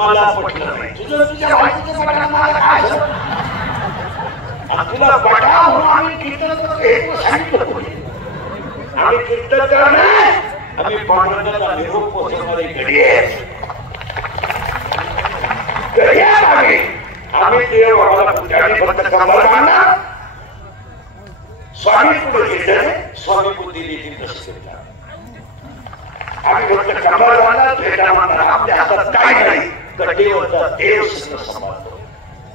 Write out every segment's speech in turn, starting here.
मला पटलं नाही. तुझं तुझ्या बायकोचं पटलं मला काय झालं? तुला पटा म्हणून आम्ही कीर्तन करतो हे सांगितलं कोणी? आम्ही कीर्तन करा नाही, आम्ही पांडुरंगाचा निरोप पोहोचवणारी घडी आहे. आम्ही देव आम्हाला पुजारी फक्त कमर बांधणार, स्वामी पुढे घेतले, स्वामी बुद्धी देखील तसं केला. आम्ही फक्त कमर बांधणार, भेटा मानणार. आपल्या हातात काय नाही, कडेवरचा देव सगळं सांभाळतो.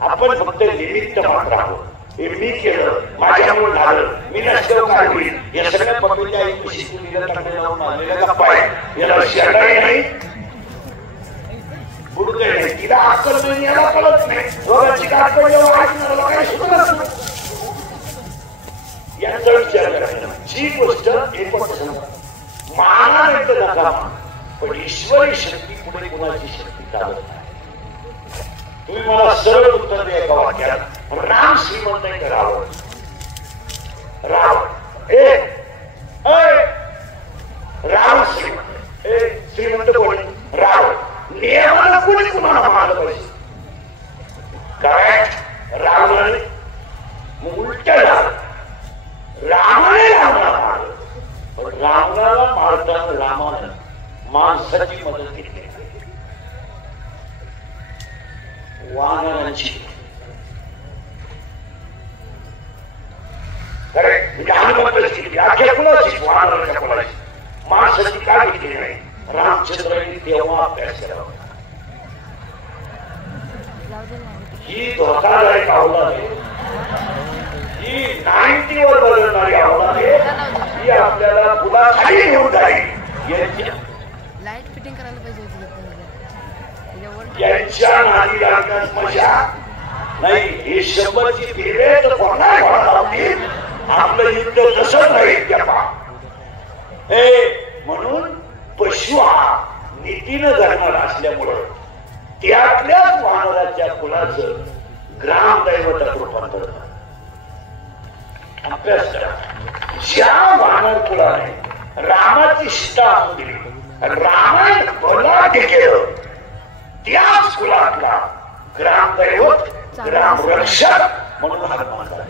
आपण फक्त निमित्त मात्र आहोत. हे मी केलं, माझ्यामुळे झालं, मी नसतो काय होईल, या सगळ्या पप्पीच्या आई कशी तुला टाकले लावून आलेल्या गप्पा आहे. याला शेजारी नाही, बुडकं नाही, तिला अक्कल नाही, याला कळत नाही. रोगाची काळ काय सुचलत नाही. यांचा विचार करायचा. जी गोष्ट एकच माना नाही तर नका, पण ईश्वरी शक्ती पुढे कुणाची शक्ती चालत नाही. तुम्ही मला सरळ उत्तर द्या एका वाक्यात. राम श्रीमंत आहे का रावण? रावण राम श्रीमंत. श्रीमंत कोणी? रावण. नियमाला कोणी कुणाला मारलं पाहिजे? काय रावणाने? उलट झालं, रामाने रावणाला मारलं. पण रावणाला मारताना रामानं माणसाची मदत घेतली, वानरांची. माणसाची काय घेतली नाही. रामचंद्रांनी तेव्हा अभ्यास केला. ही धोकादायक अवलाद आहे, ही 90 वर बदलणारी अवलाद आहे. ही आपल्याला पुन्हा खाली घेऊन जाईल. लाईट फिटिंग करायला पाहिजे. यांच्या नादी लागण्यास मजा नाही. हे 100ची फेरे तर कोणा लावतील. आपलं युद्ध तसंच राहील. म्हणून पशु हा नीतीनं जगणारा असल्यामुळं त्यातल्याच वानराच्या कुलाचं ग्रामदैवतात रूपांतर अभ्यास करा. ज्या वानर कुलाने रामाची सीता आणून दिली, रामायण बलाढ्य केलं, त्याच कुलातला ग्रामदैवत ग्रामरक्षक म्हणून हनुमान झाला.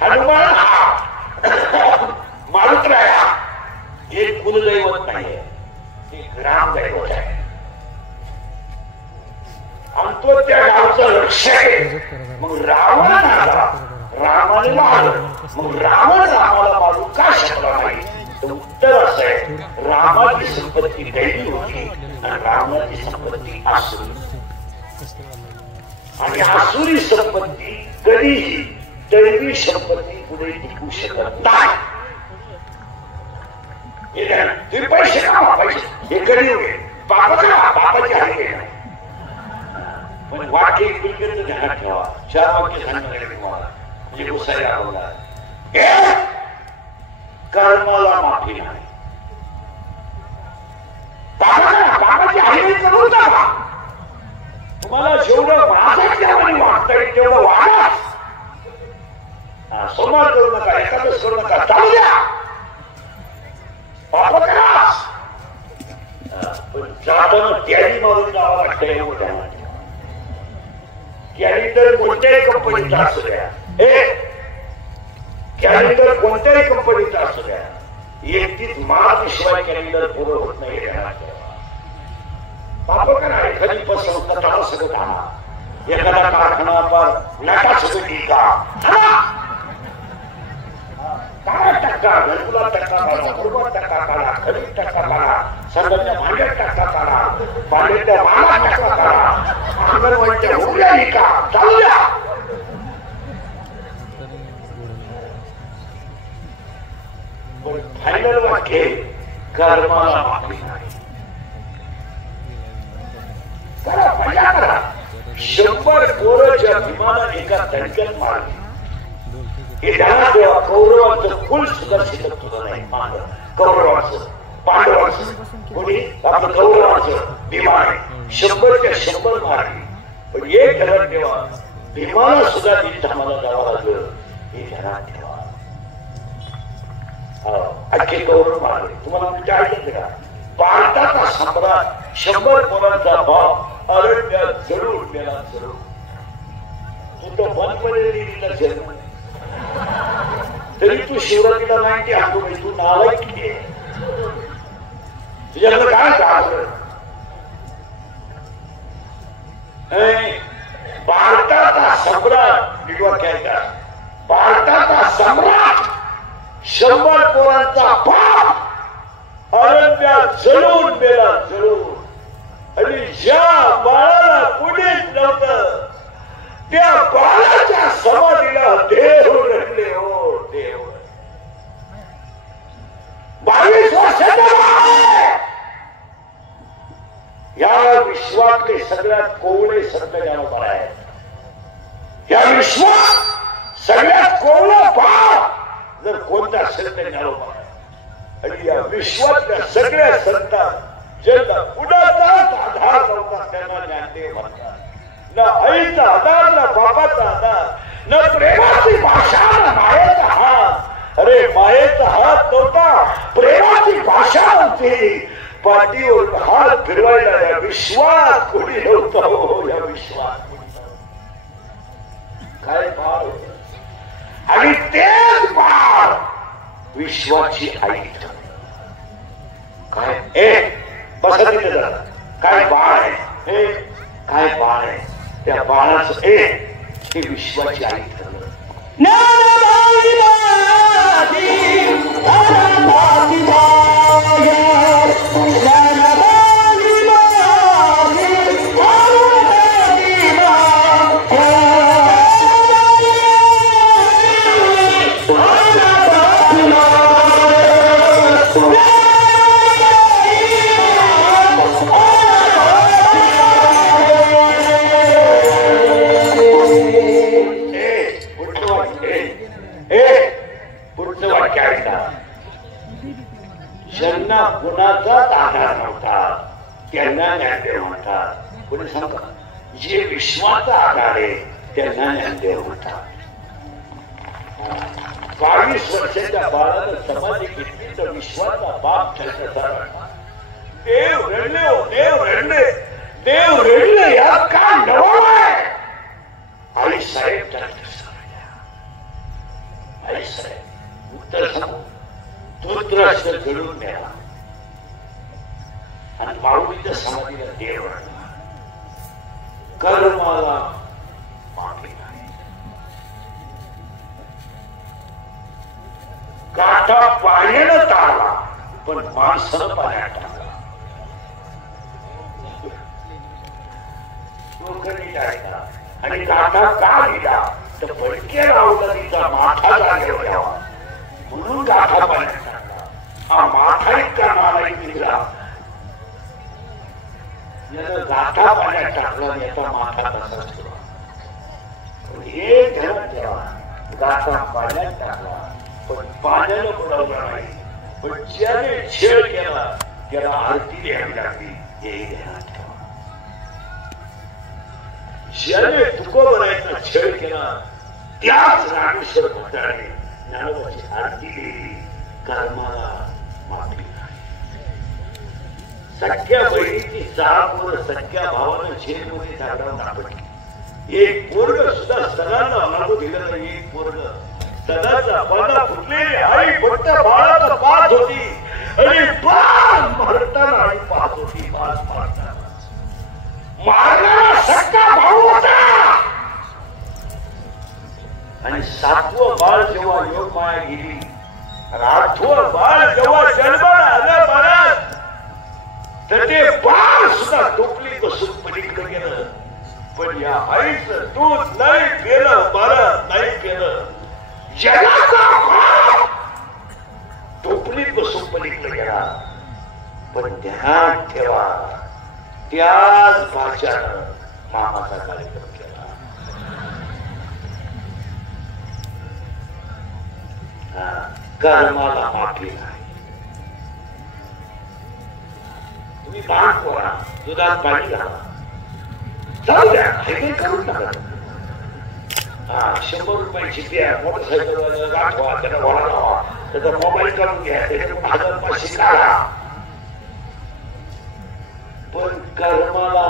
हनुमान हा मारुतराया हे कुलदैवत नाहीये, हे ग्रामदैवत आहे. आणि तो त्या गावचा रक्षक आहे. मग रावण आला, रामाने मारलं. मग रावण रामाला मारू का शकला नाही? तर उत्तर असं आहे, रामाची संपत्ती दैवी होती आणि रावणाची संपत्ती आसुरी. आणि आसुरी संपत्ती कधीही दैवी संपत्ती पुढे टिकू शकत नाही. तुम्ही पैसे कमा, पैसे हे कधी बापाची आहे नाही. पण वाक्य बिलकुल ध्यानात ठेवा. 4 वाक्य सांगितले तुम्हाला म्हणजे गुसायला आवडणार. कर्माला माफी नाही. बाबाची आहे करू नका. तुम्हाला जेवढं वागता येईल तेवढं वागा. सोमवार करू नका, एकादश करू नका, चालू द्या. पण जाताना त्याही मारून जावं लागतं. एवढं कॅलेंडर कोणत्याही कंपनीचा असू द्या, कॅलेंडर कोणत्याही कंपनीचा असू द्या, 31 मार्च शिवाय कॅलेंडर पूर्ण होत नाही. बाबा काय एखादी पसंत सगळं आणा, एखादा कारखाना पर नाटा सगळं का टक्का घरकुला टक्का काढा, कुर्बान टक्का काढा, खरीद टक्का काढा, सर्वांच्या भांड्यात टक्का काढा, भांड्याच्या मालात टक्का काढा, अंगणवाडीच्या उड्या निका चालू द्या. फायनल वाक्य कर्माला माफी नाही. करा, मजा करा. 100 पोरं ज्या विमानात एका धडक्यात मारली, हे ध्यानात ठेवा. कौरवांचं फुल सुद्धा शिकत तुला नाही. कौरवांचं पांडवांचं कोणी आपलं कौरवांचं विमान 100च्या 100 मारली. पण एक ध्यानात ठेवा, विमानात सुद्धा धामाला जावं लागलं. हे ध्यानात ठेवा. अख्खे कौरव मारले. तुम्हाला म्हणजे ऐकलं का? भारताचा सम्राट 100 पोरांचा बाप अरण्यात जळून मेला जळून. तू तर बंद पडलेली तिला जन्म तरी तू शिवरात्रीला नाही की आणतो तू नालायक किती आहे तुझ्याकडे काय काम. भारताचा सम्राट निवडक्याचा भारताचा सम्राट 100 पोरांचा बाप अरण्यात जळून मेला जळून. आणि ज्या बाळाला कुणीच नव्हतं त्या बाळाच्या समाधीला देव रडले. हो देव 22 वर्षाचा या विश्वातले सगळ्यात कोवळे संत ज्ञानोबा आहेत. या विश्वात सगळ्यात कोवळा भाव जर कोणता संत ज्ञानोबा आणि या विश्वातल्या सगळ्या संतात ज्यांना कुणाचाच आधार नव्हता त्यांना ज्ञानदेव म्हणतात. न आईचा आधार न बापाचा आधार न प्रेमाची भाषा न मायेचा हात. अरे मायेचा हात नव्हता प्रेमाची भाषा होती. पाठीवर हात फिरवायला या विश्वात कोणी नव्हतं. हो या विश्वात काय बाळ आणि तेच बाळ विश्वाची आई. काय बसा तिथे जरा. काय बाळ आहे हे काय बाळ आहे त्या बाळाचं हे विश्वाची आई ठरलं. ज्यांना कुणाचाच आधार नव्हता त्यांना ज्ञानदेव म्हणतात. कोणी सांगा जे विश्वाचा आधार आहे त्यांना ज्ञानदेव म्हणतात. 22 वर्षाच्या बाळानं समाधी घेतली तर विश्वाचा बाप ठरला. देव रडले हो देव रडले देव रडले यात काय नवं आहे. आई साहेब आई साहेब उत्तर सांगू. धृतराष्ट्र जळून मेला आणि माऊलीच्या समाधीला देव रडला. कर्माला माफी नाही. काटा पाण्यानं टाळला पण माणसानं पाण्यात टाकला. लोकांनी टाळला आणि काटा का दिला तर पडके लावला तिचा माथा जागेवर यावा म्हणून गाठा पाण्यात टाकला. हा माथा इतका नालायक निघाला यानं गाठा पाण्यात टाकला याचा माथा तसाच ठेवा. हे ध्यानात ठेवा. गाठा पाण्यात टाकला पण पाण्यानं बुडवला नाही. पण ज्याने छेड केला त्याला आरती द्यावी लागली. हे ध्यानात ठेवा. ज्याने तुकोबरायचा छेड केला त्याच रामेश्वर भट्टाने ज्ञानोबाची आरती दिली. कर्माला माफी नाही. सख्या बहिणीची 6 पोरं सख्या भावानं जेलमध्ये जागरावून आपटली. एक पोरग सुद्धा सणाला लागू दिलं नाही. एक पोरग सणाचा पाना फुटलेली आई फक्त बाळाचा पाहत होती आणि बाळ मरताना आई पाहत होती. बाळ मारताना मारणारा सख्खा भाऊ होता. आणि 7वं बाळ जेव्हा योग माया गेली 8वं बाळ जेव्हा जन्माला आलं महाराज तर ते बाळ सुद्धा टोपली बसून पलीकडे गेलं. पण या आईचं दूध नाही पेलं महाराज नाही पेलं. जगाचा बाप टोपलीत बसून पलीकडे गेला. पण ध्यानात ठेवा त्याच भाच्यानं मामाचा कार्यक्रम केला. कर्माला माफी नाही. तुम्ही भाग पोरा दुधात पाणी घाला जाऊ द्या हे करून टाका. 100 रुपयाची द्या मोटरसायकल दाखवा त्याला वळा लावा त्याचा मोबाईल करून घ्या त्याच्याकडून 1000-500 काढा. पण कर्माला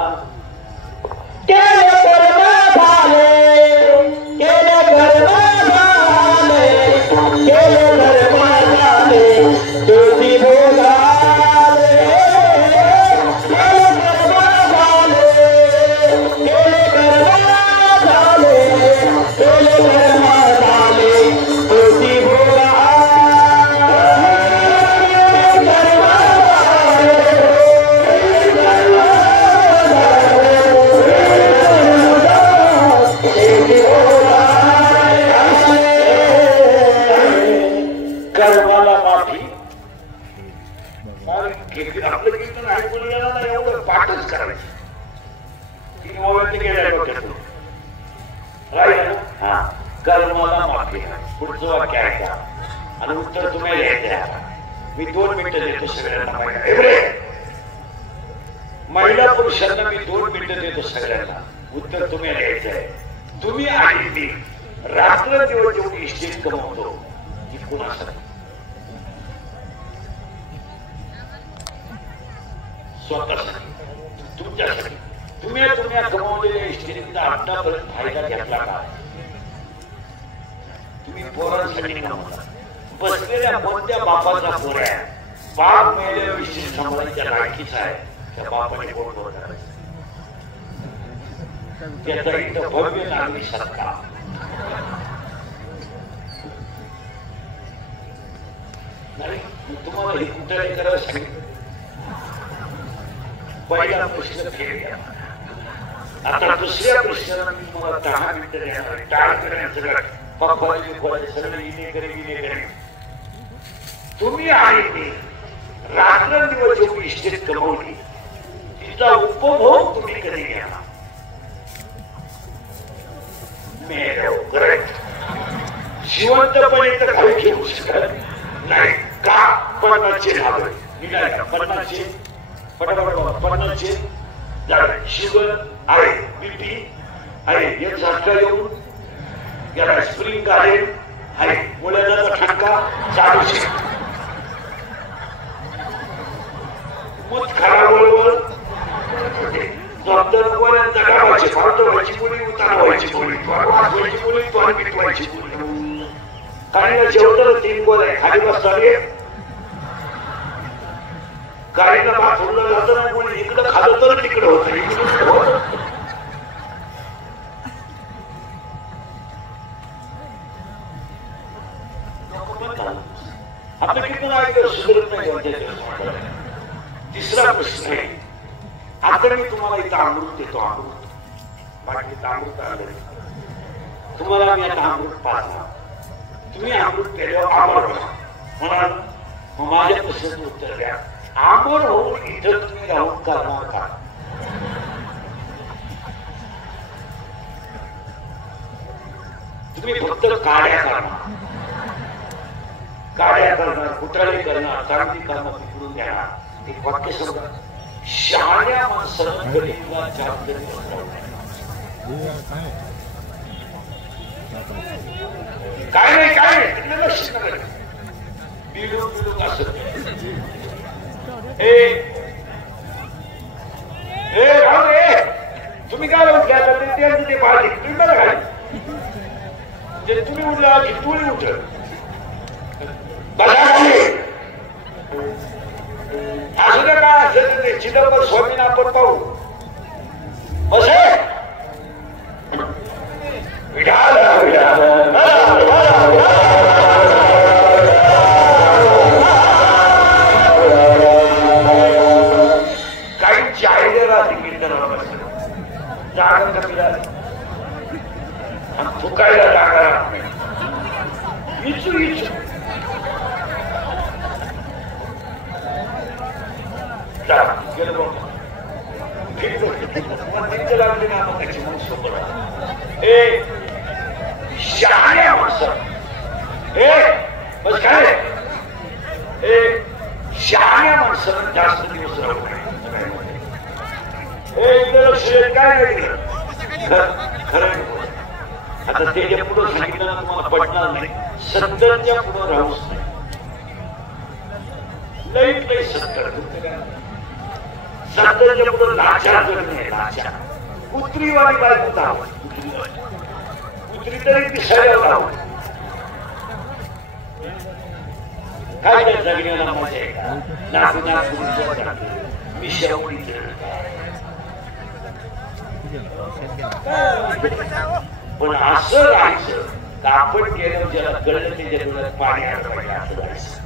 महिला पुरुषांना मी 2 मिनिटं देतो सगळ्यांना. उत्तर तुम्ही द्यायचंय. तुम्ही आणि मी रात्र दिवस जेवढी इष्टेट कमवतो ती कोणासाठी? स्वतःसाठी, तुमच्यासाठी. तुम्ही कमवलेल्या इष्टेटीचा आतापर्यंत फायदा घेतला का? तुम्ही पोरांसाठी कमवता. बसलेल्या कोणत्या बापाचा पोऱ्या बाप मेल्या विषयी सांभाळायच्या लायकीचा आहे त्या बापाने बोट करायचं. त्याचा इथं भव्य नागरिक सत्कार. नाही तुम्हाला हे कुठे करायला सांगितलं. पहिला प्रश्न फेल घ्या. आता दुसऱ्या प्रश्नाला मी तुम्हाला 10 मिनिटं देणार. टाळ करण्याचं सगळं इने करे. तुम्ही आणि मी रात्रंदिवस जेवढी इष्टेट कमवली तिचा उपभोग तुम्ही कधी घ्या. जिवंतपणे तर काही घेऊ शकत नाही का? 50चे लागले निघाले. 50चे पटापट 50चे झाले. शुगर आहे, बीपी आहे, एक झटका येऊन याला स्प्रिंग गार्डेन आहे, मुलाचा ठणका चालूच. मूत खराब वळवळ डॉक्टर गोळ्यांचा गावाची फावटवायची मुली, उतारवायची मुली, वाजवायची मुली, तोंड पिटवायची मुली. काहीला जेवताना 3 गोळ्या खाली बसताना काहीला बाथरूमला जाताना मुली इकडं खालं तर तिकडं होतं. आपलं किती ऐकलं सुधारत नाही. तिसरा प्रश्न आहे. आता मी तुम्हाला इथं अमृत देतो. अमृत बाकी अमृत आलं तुम्हाला. मी आता अमृत पाजणार. तुम्ही अमृत केल्यावर अमर म्हणाल. माझ्या प्रश्नाचं उत्तर द्या. अमर होऊन इथं तुम्ही राहून करणार का? तुम्ही फक्त काड्या करणार. काड्या करणार, कुत्राळी करणार, चांगली कामं तिकडून देणार. एक वाक्य समजा. शहाण्या माणसाला गरीबला जास्त काय नाही काय नाही लक्ष नका. बिलून बिलून असत. राहू दे. तुम्ही काय उठल्या ते पाहिजे तुम्ही मला घाल. म्हणजे तुम्ही उठला की तुम्ही उठ बघा असू दे का असं ते चिदंबर स्वामींना आपण पाहू. बसे काहींची आयडिया राहते कीर्तनावर जागा कमी राहते आणि थुकायला जागा राहत नाही. इचू इचू गेलं बघ ठीक लागले ना त्याची मन सोबत. शहाण्या माणसं बस काय शहाण्या माणसं जास्त दिवस राहू नये. काय खरं आता त्याच्या पुढं सांगितलं तुम्हाला पटणार नाही. 70च्या पुढं राहूच नाही. लईत लई 70च्या पुढं लाचार करणे. लाचार कुत्रीवाली बायको कुत्री तरी दिसायला लावली. काय त्या जगण्याला मजा आहे का? मी शेवटी पण असं राहायचं तर आपण गेलं ज्याला कळलं त्याच्या डोळ्यात पाणी आलं पाहिजे असं राहायचं.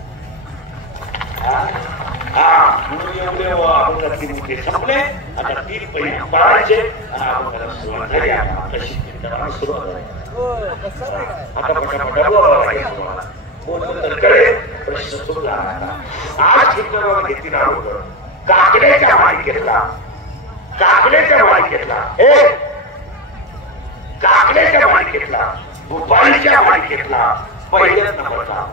म्हणून एवढे आपण मोठे संपले. आता 3 पहिने पाळायचे आणि आपण सुरुवात झाली. आता शिक्षण सुरुवात झाली. आता पटापटा बोलायला बोललं तर कळेल प्रश्न सुरू झाला. आज चित्रपट घेतली अगोदर काकड्याच्या मालिकेतला काकड्याच्या मालिकेतला भूपाळीच्या मालिकेतला पहिल्याच नंबरचा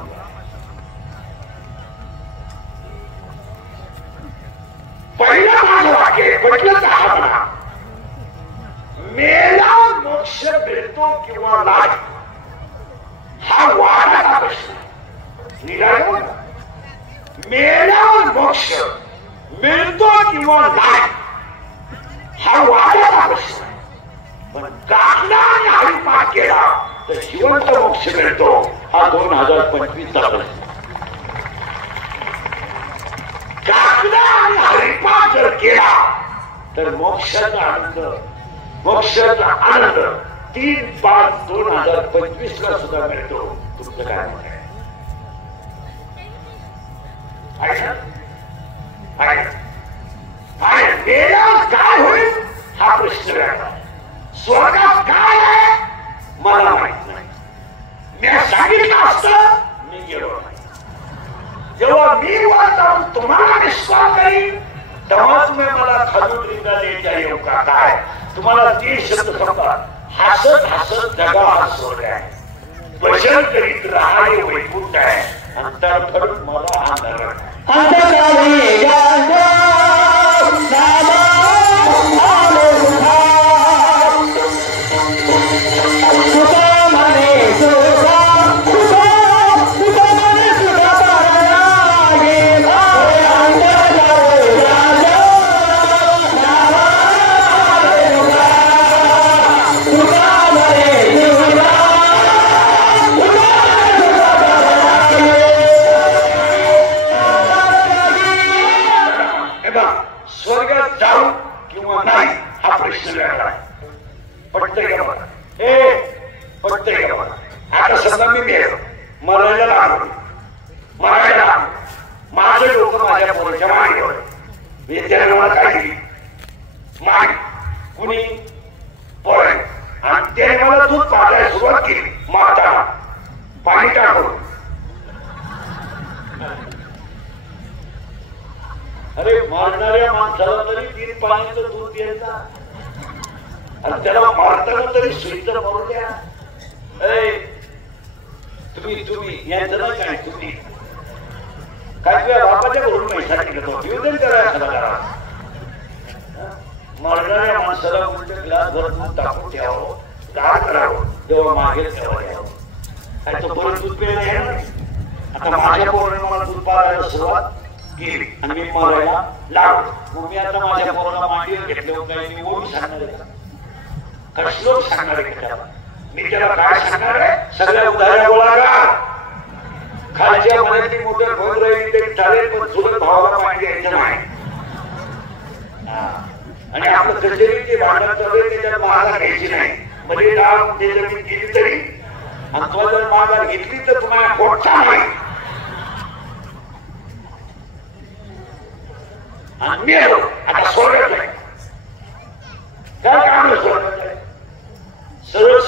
पहिला माझं वाक्य म्हटलं का हा म्हणा मेला मोक्ष मिळतो किंवा नाही हा वादाचा प्रश्न निघाला. मेल्यावर मोक्ष मिळतो किंवा नाही हा वादाचा प्रश्न. पण काकला आणि हरिपाठ केला तर जिवंत मोक्ष मिळतो हा 2025 चा प्रश्न. काकला आणि हरिपाठ जर केला तर मोक्षाचा आनंद 3/5/2025 ला सुद्धा मिळतो. तुमचं काय मत आहे? काय होईल हा प्रश्न वेगळा. स्वर्गात काय आहे मला माहित नाही. मी सांगितलं असतं मी गेलो नाही. जेव्हा मी वर जाऊन तुम्हाला विश्वास करीन तेव्हा तुम्ही मला खालून रिंगा द्यायच्या येऊ का काय. तुम्हाला 3 शब्द सांगतात. हसत हसत जगा हा स्वर्ग आहे. भजन करीत राहावे वैकुंठ आहे. अंतर फडून मला अंधार आहे. स्वर्गात जाऊ किंवा नाही हा प्रश्न वेगळा आहे. पटतंय का मला? पटतंय का मला? आता समजा मी मेलो मरायला लागलो माझं डोकं माझ्या पोराच्या मांडीवर त्याने मला काय दिली मांड कुणी पोर आणि त्याने मला दूध पाजायला सुरुवात केली. माताना पाणी टाकून अरे मारणाऱ्या माणसाला तरी 3 पाण्याचं दूध द्यायचा आणि त्याला मारताना तरी सुईचं मारू द्या. तुम्ही यांचं ना काय तुम्ही काय तुझ्या बापाच्या घरून पैसा निघत होते त्याला मारणाऱ्या माणसाला उलट ग्लास भर दूध टाकून ठेवावं गार करावं तेव्हा मागे ठेवावं. काय तो परत दूध पिळलं आहे ना. आता माझ्या पोराने मला दूध पाजायला सुरुवात केली आणि मी मरायला लागलो. मग मी आता माझ्या पोराला मांडीवर घेतलं काय मी ओळून सांगणार आहे का? श्लोक सांगणार आहे का? मी त्याला काय सांगणार आहे? सगळ्या उदाहरण बोला खालच्या मनातली मोठं भोग राहील तरी चालेल पण चुलत भावाला मांडी यायचं नाही. आणि आपलं कचेरीचे भांडण चालू त्याच्यात मागा घ्यायची नाही. म्हणजे डाळ ते जमीन गेली तरी आणि तो जर मागा घेतली तर तुम्हाला पोटचा नाही. मी आलो आता स्वर्गात नाही काय काम स्वर्गात सरळ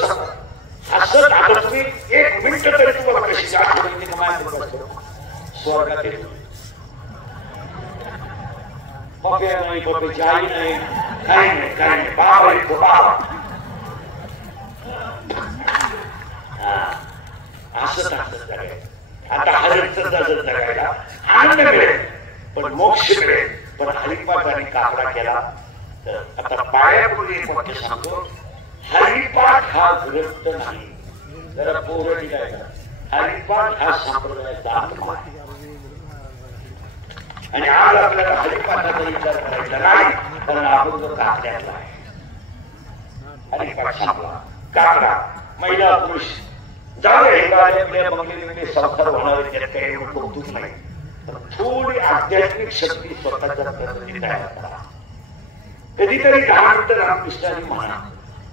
असं आता तुम्ही 1 मिनिट तरी तुम्हाला कशी आठवण स्वर्गात येतो. पप्या नाही पप्याची आई नाही काही नाही बाबा येतो बाबा. असं जगायचं. आता हरिचं जगायला आनंद मिळेल पण मोक्ष मिळेल. पण हरिपाठ आणि काकडा केला तर आता पायापूर्वी एक वाक्य सांगतो. हरिपाठ हा ग्रंथ नाही. जरा पोरं निघायला हरिपाठ हा संप्रदायाचा आत्मा आहे. आणि आज आपल्याला हरिपाठाचा विचार करायचा नाही कारण आपण जो काकड्यातला आहे. हरिपाठ संपला काकडा महिला पुरुष जाऊ हे गाड्या बंगले संसार होणार त्यात काही कौतुक नाही, पण थोडी आध्यात्मिक शक्ती स्वतःच्या तयार करा. कधीतरी 10 मिनिटं रामकृष्णाने म्हणा,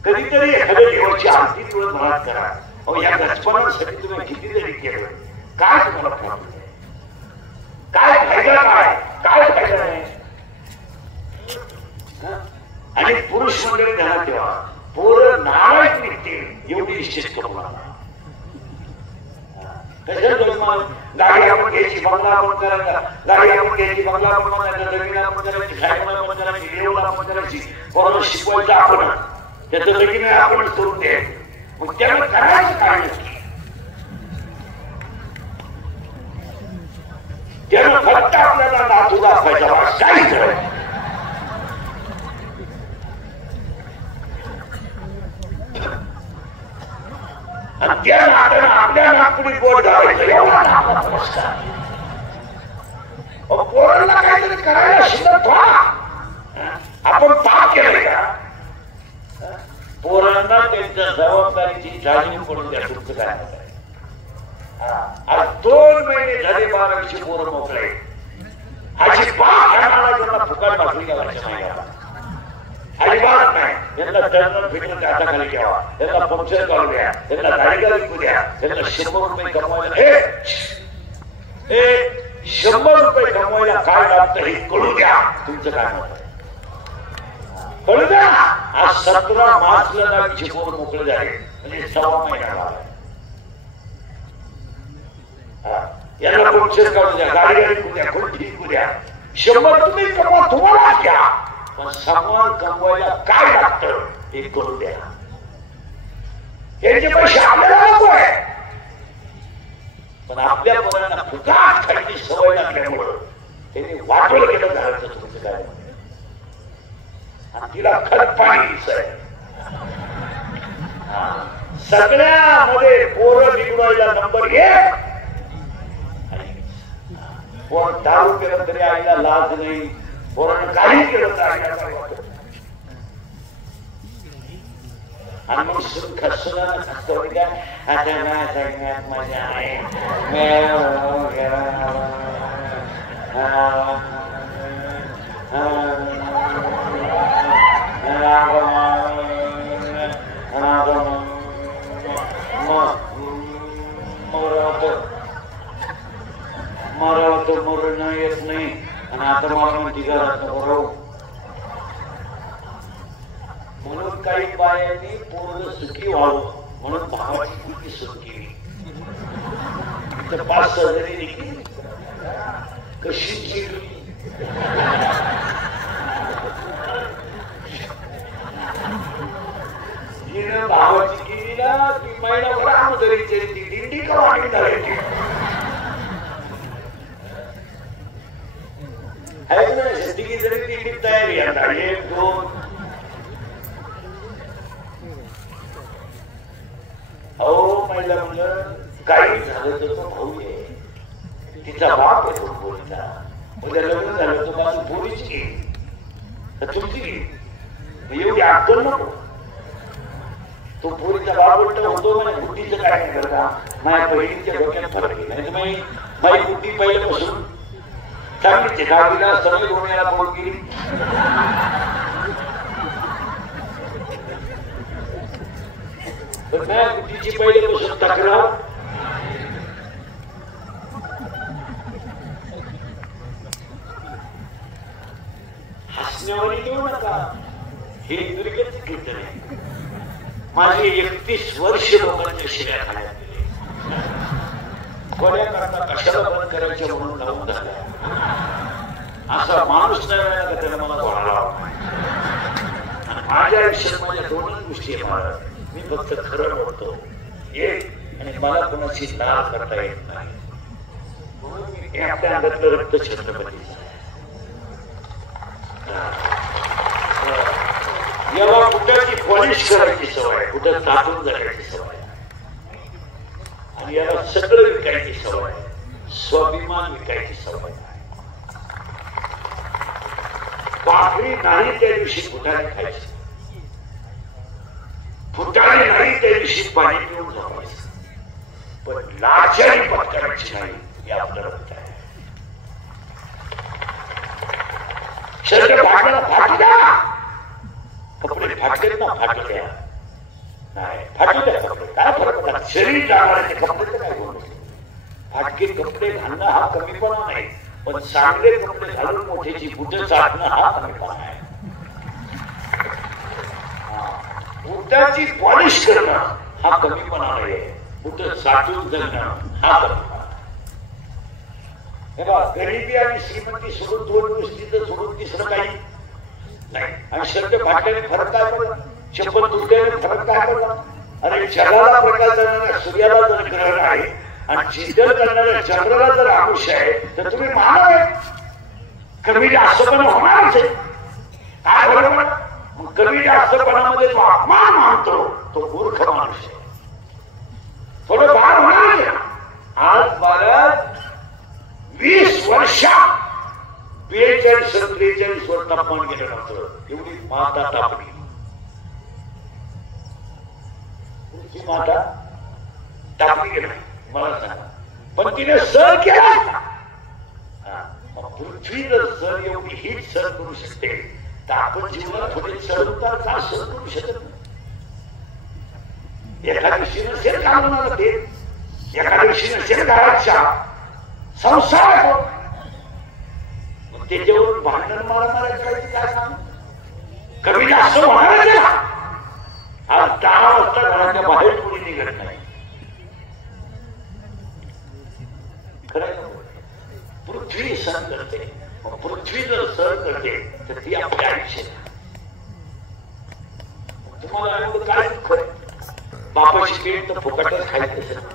कधीतरी एखाद्या देवाची आरती तुळत मनात करा. अहो या गचपणासाठी तुम्ही कितीतरी केलं, काय तुम्हाला फायदा, काय फायदा, काय फायदा नाही. आणि पुरुष मंडळी ध्यानात ठेवा, पोरं नाराज निघतील एवढी निश्चित करू नका. गाडी आपण घ्यायची, बंगला आपण करायचा, गाडी आपण घ्यायची, बंगला आपण बनायचा, जमीन आपण करायची, खायला आपण करायची, देवला आपण करायची, पोरांना शिकवायचं आपण, त्याचं लगीन आपण करून द्यायचं. मग त्याला करायचं काय नक्की? त्यानं फक्त आपल्याला नातू दाखवायचा, काही करायचं. आणि त्या नात्यानं आपल्या नागपुडी बोट घालायचं, एवढा नावाचा नमस्कार. पोरांना काहीतरी करायला शिकत व्हा. आपण पाप केलंय का? पोरांना त्यांच्या जबाबदारीची जाणीव पडून द्या. तुमचं काय मत आहे? आज 2 महिने झाले 1200 पोरं मोकळे. अजिबात त्यांना फुकट भाकरी घालायच्या नाही, अजिबात नाही. त्यांना टर्नर फिटर हाताखाली घ्यावा, त्यांना पंक्चर काढू द्या, त्यांना गाडीला विकू द्या, त्यांना 100 रुपये कमवायला, 100 रुपये कमवायला काय लागतं हे कळू द्या. तुमचं काय मत आहे? कळू द्या. आज 17 मार्चला 200 पोरं मोकळे झाले, म्हणजे 6 महिना झाला. यांना पंक्चर काढू द्या, गाडीला विकू द्या, कोण विकू द्या. 100 तुम्ही कमवा, तुम्हाला घ्या, पण समान कमवायला काय लागतं हे करू द्या. यांचे पैसे आपल्याला नको आहे, पण आपल्या मुलांना फुकाट खायची सवय लागल्यामुळं त्यांनी वाटोळ केलं घालायचं. तुमचं काय? आणि तिला खत पाणी सगळ्यामध्ये पोरं बिघडवायला नंबर 1. पोरं दारू केलं तरी आईला लाज नाही, पोरांना काही केलं तर आईला काय वाटत. आणि मग खसुनानं खसवली का, आता नाही सगळ्यात मजा आहे. मराव तर मरण येत नाही, आणि आता मला म्हणती घरात नको राहू. म्हणून काही बायांनी पूर्ण सुखी व्हावं म्हणून भावाची कुठली सुखी तर 5-6 जणी निघली कशी चिडली. हिनं भावाची केली ना ती महिनाभर आमदारीची ती दिंडी कवानी धरायची. तिघी जरी दिंडी तयारी आता 1-2. अहो महिला म्हणलं काही झालं तर तो भाऊ आहे, तिचा बाप आहे तो पोरीचा. उद्या लग्न झालं तर माझी पोरीची घेईल तर तुमची घेईल, एवढी अक्कल नको. तो पोरीचा बाप उलट होतो म्हणजे बुद्धीचं काय नाही करता. माझ्या बहिणीच्या डोक्यात फरक आहे, नाही तर माझी बुद्धी पहिल्यापासून चांगलीच. 10वीला सगळे गोण्याला बोल गेली. तर माझ्या बुद्धीची पहिल्यापासून तक्रार. हसण्यावर येऊ नका, हे दुर्गत कीर्तन आहे. माझे 31 वर्ष लोकांच्या शिव्या खाण्यात गेले. कोण्याकरता कशाला बंद करायचे म्हणून लावून झाला. असा माणूस नाही मिळाला का त्याला मला बोलायला. आणि माझ्या आयुष्यात माझ्या 2 गोष्टी आहे. मला मी फक्त खरं बोलतो एक, आणि मला कोणाची नाळ करता येत नाही. म्हणून मी आपल्या अंगातलं रक्त छत्रपतीचं. याला कुठल्याची पॉलिश करायची सवय, कुठं ताटून जगायची सवय, आणि याला सगळं विकायची सवय, स्वाभिमान विकायची सवय. भाकरी नाही त्या दिवशी कुठाने खायची. फुटाळे नाही त्या दिवशी पाणी पिऊन झोपायचं, पण लाचारी पत्करायची नाही हे आपल्याला होत आहे. शरीर फाटलं फाटू द्या, कपडे फाटलेत ना फाटू द्या, नाही फाटू द्या कपडे, काय फरक पडला? शरीर जाणारे कपडे तर काय बोलतो. फाटके कपडे घालणं हा कमीपणा नाही, पण चांगले कपडे घालून मोठ्याची बुट चाटणं हा कमीपणा आहे. बुटाची पॉलिश करणं हा कमीपणा नाही, बुट चाटून जगणं हा कमीपणा. गरिबी आणि श्रीमंती सोडून दोन गोष्टी तर सोडून तिसरं काही नाही. आणि शर्ट फाटल्याने फरक काय पडला, चप्पल तुटल्याने फरक काय पडला? अरे जगाला प्रकाश देणाऱ्या सूर्याला जर ग्रहण आहे आणि चिंतन करणाऱ्या चंद्राला जर आयुष आहे, तर तुम्ही मानव आहे, कमी जास्तपणा होणारच आहे. काय बरोबर? कमी जास्तपणामध्ये जो अपमान मानतो तो मूर्ख माणूस आहे. थोडं फार होणार. आज भारत 20 वर्षात 42-43 वर तापमान गेलं नव्हतं. एवढी माता तापली, माता तापली गेली मला सांगा. पण तिने सर केला. पृथ्वी जर सर एवढी हीट सर करू शकते, तर आपण जीवनात थोडे चढउतार का सर करू शकत नाही? एका दिवशीनं शेर काढून आलं ते, एका दिवशीनं शेर घालायच्या संसार मग त्याच्यावरून भांडण मारा करायची काय सांग? कमी जास्त होणार त्याला. आज 10 वाजता घराच्या बाहेर कोणी निघत नाही. पृथ्वी सहन करते, पृथ्वी जर सहन करते तर ती आपल्या आयुष्य. तुम्हाला एवढं काय दुःख आहे? बापाची पेट तर फुकटच खायचं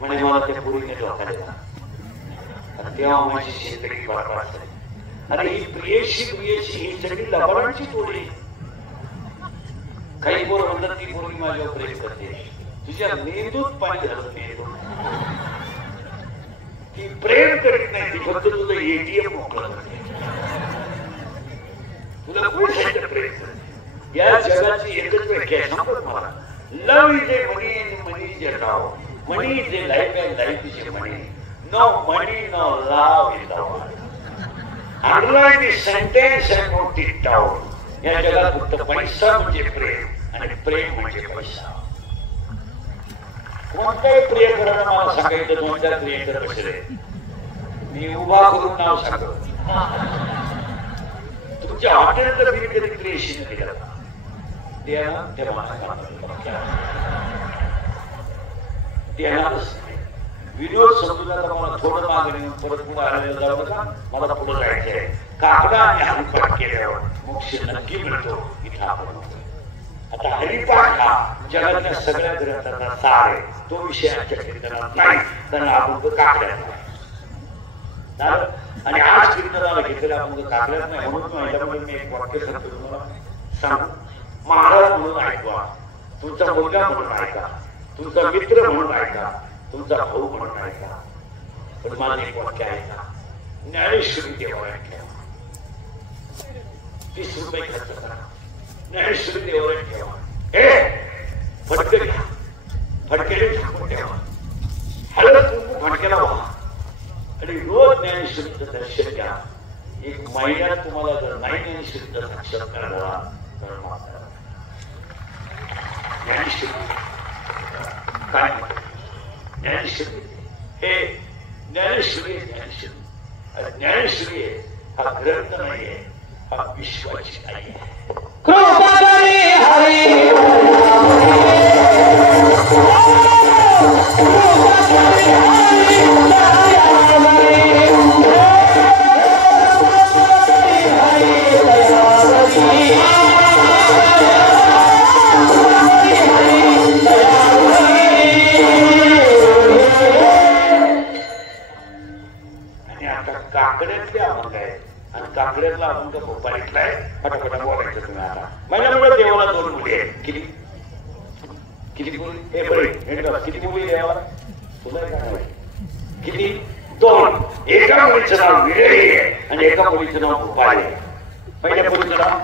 म्हणजे मला त्या पुरीने डोकायला, तेव्हा माझी जिंदगी बरबाद झाली. अरे ही प्रियशी ही सगळी लबाडांची जोडी. काही पोर म्हणतात ती पोरगी माझ्यावर प्रेम करते, तुझ्या मेंदूत पाणी झालं. मेंदू ती प्रेम करीत नाही, ती फक्त तुझं एटीएम मोकळं करते. तुला कोण सांगितलं प्रेम करते? या जगाची एकच व्याख्या सांगत मला. Love is a money and money is a love. Money is a life and life is a money. No money no love is love. Underline this sentence and note it down. या जगात फक्त पैसा म्हणजे प्रेम आणि प्रेम म्हणजे पैसा. कोणताही प्रिय करायला मला सांगायचं, 2-4 प्रिय कर बसले, मी उभा करून नाव सांगतो. तुमच्या हॉटेलचं बिल कधी प्रियशी दिलं विनोद समजून मला थोडं मागणी परत पुढे आलेलं जाऊ का, मला पुढे जायचंय. काकडा आणि हरिपाठ केल्यावर मोक्ष नक्की मिळतो इथं आपण. आता हरिपाठ हा जगातल्या सगळ्या ग्रंथांचा सार आहे. तो विषय आमच्या कीर्तनात नाही, कारण आपण काकड्यात नाही. आणि आज कीर्तनाला घेतलेला आपण काकड्यात नाही म्हणून ह्याच्यामध्ये मी एक वाक्य सांगतो तुम्हाला. सांगू, महाराज म्हणून ऐकवा, तुमचा मुलगा म्हणून ऐका, तुमचा मित्र म्हणून ऐका, तुमचा भाऊ म्हणून ऐका, पण मला एक वाक्य ऐका. ज्ञानेश्वरी देवालय ठेवा, 30 रुपये खर्च करा, ज्ञानेश्वरी देवालय ठेवा. फटके घ्या, फटकेने झाकून ठेवा, हळद कुंकू फटकेला व्हा आणि रोज ज्ञानेश्वरीचं दर्शन घ्या. 1 महिन्यात तुम्हाला जर नाही ज्ञानेश्वरीचा साक्षात्कार झाला तर मात्र ज्ञानेश्वरी काय ज्ञानेश्वरी हे ज्ञानेश्वरी ज्ञानेश्वरी ज्ञानेश्वरी हा ग्रंथ नाहीये, हा विश्वाची आई आहे. कृपा करी हरी काकड्यातला अभंग भोपाळीतलाय. फटाफटा बोलायचं तुम्ही आता. महिन्यामुळे देवाला 2 मुली आहेत. किती किती मुली? किती मुली देवाला? तुला काय किती? 2. एका मुलीचं नाव विरही आहे आणि एका मुलीचं नाव भोपाळी आहे. पहिल्या मुलीचं नाव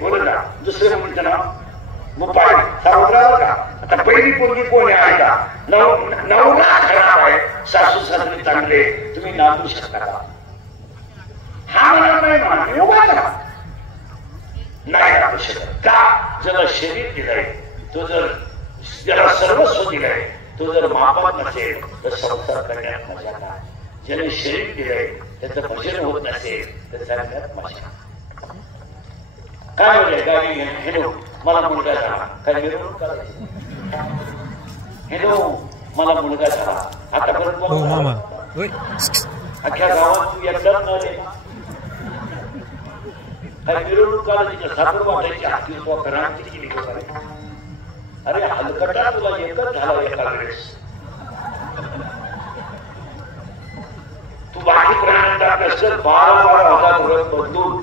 बोल ना दुसरं म्हणतं ना मुपाई सावत्रावर का आता पहिली पोरगी कोण आहे का नवरा खराब आहे सासू सासरे चांगले तुम्ही नांदू शकता का हा मला नाही म्हणा योगा करा नाही नांदू शकत का ज्याला शरीर दिलंय तो जर ज्याला सर्वस्व दिलंय तो जर मापात नसेल तर संसार करण्यात मजा नाही ज्याने शरीर दिलंय त्याचं भजन होत नसेल तर करण्यात मजा काय म्हणजे गाडी हेलो मला मुलगा झाला काय मिरवणूक करायची हेलो मला मुलगा झाला आतापर्यंत अख्ख्या गावात तू एकदाच न दे काय मिरवणूक करायची साखर वाटायची हाती क्रांती केली अरे हलकटा तुला एकच झाला एका वेळेस तू बाकी प्राण्यांना कसं 12,000 वर्ष बदलून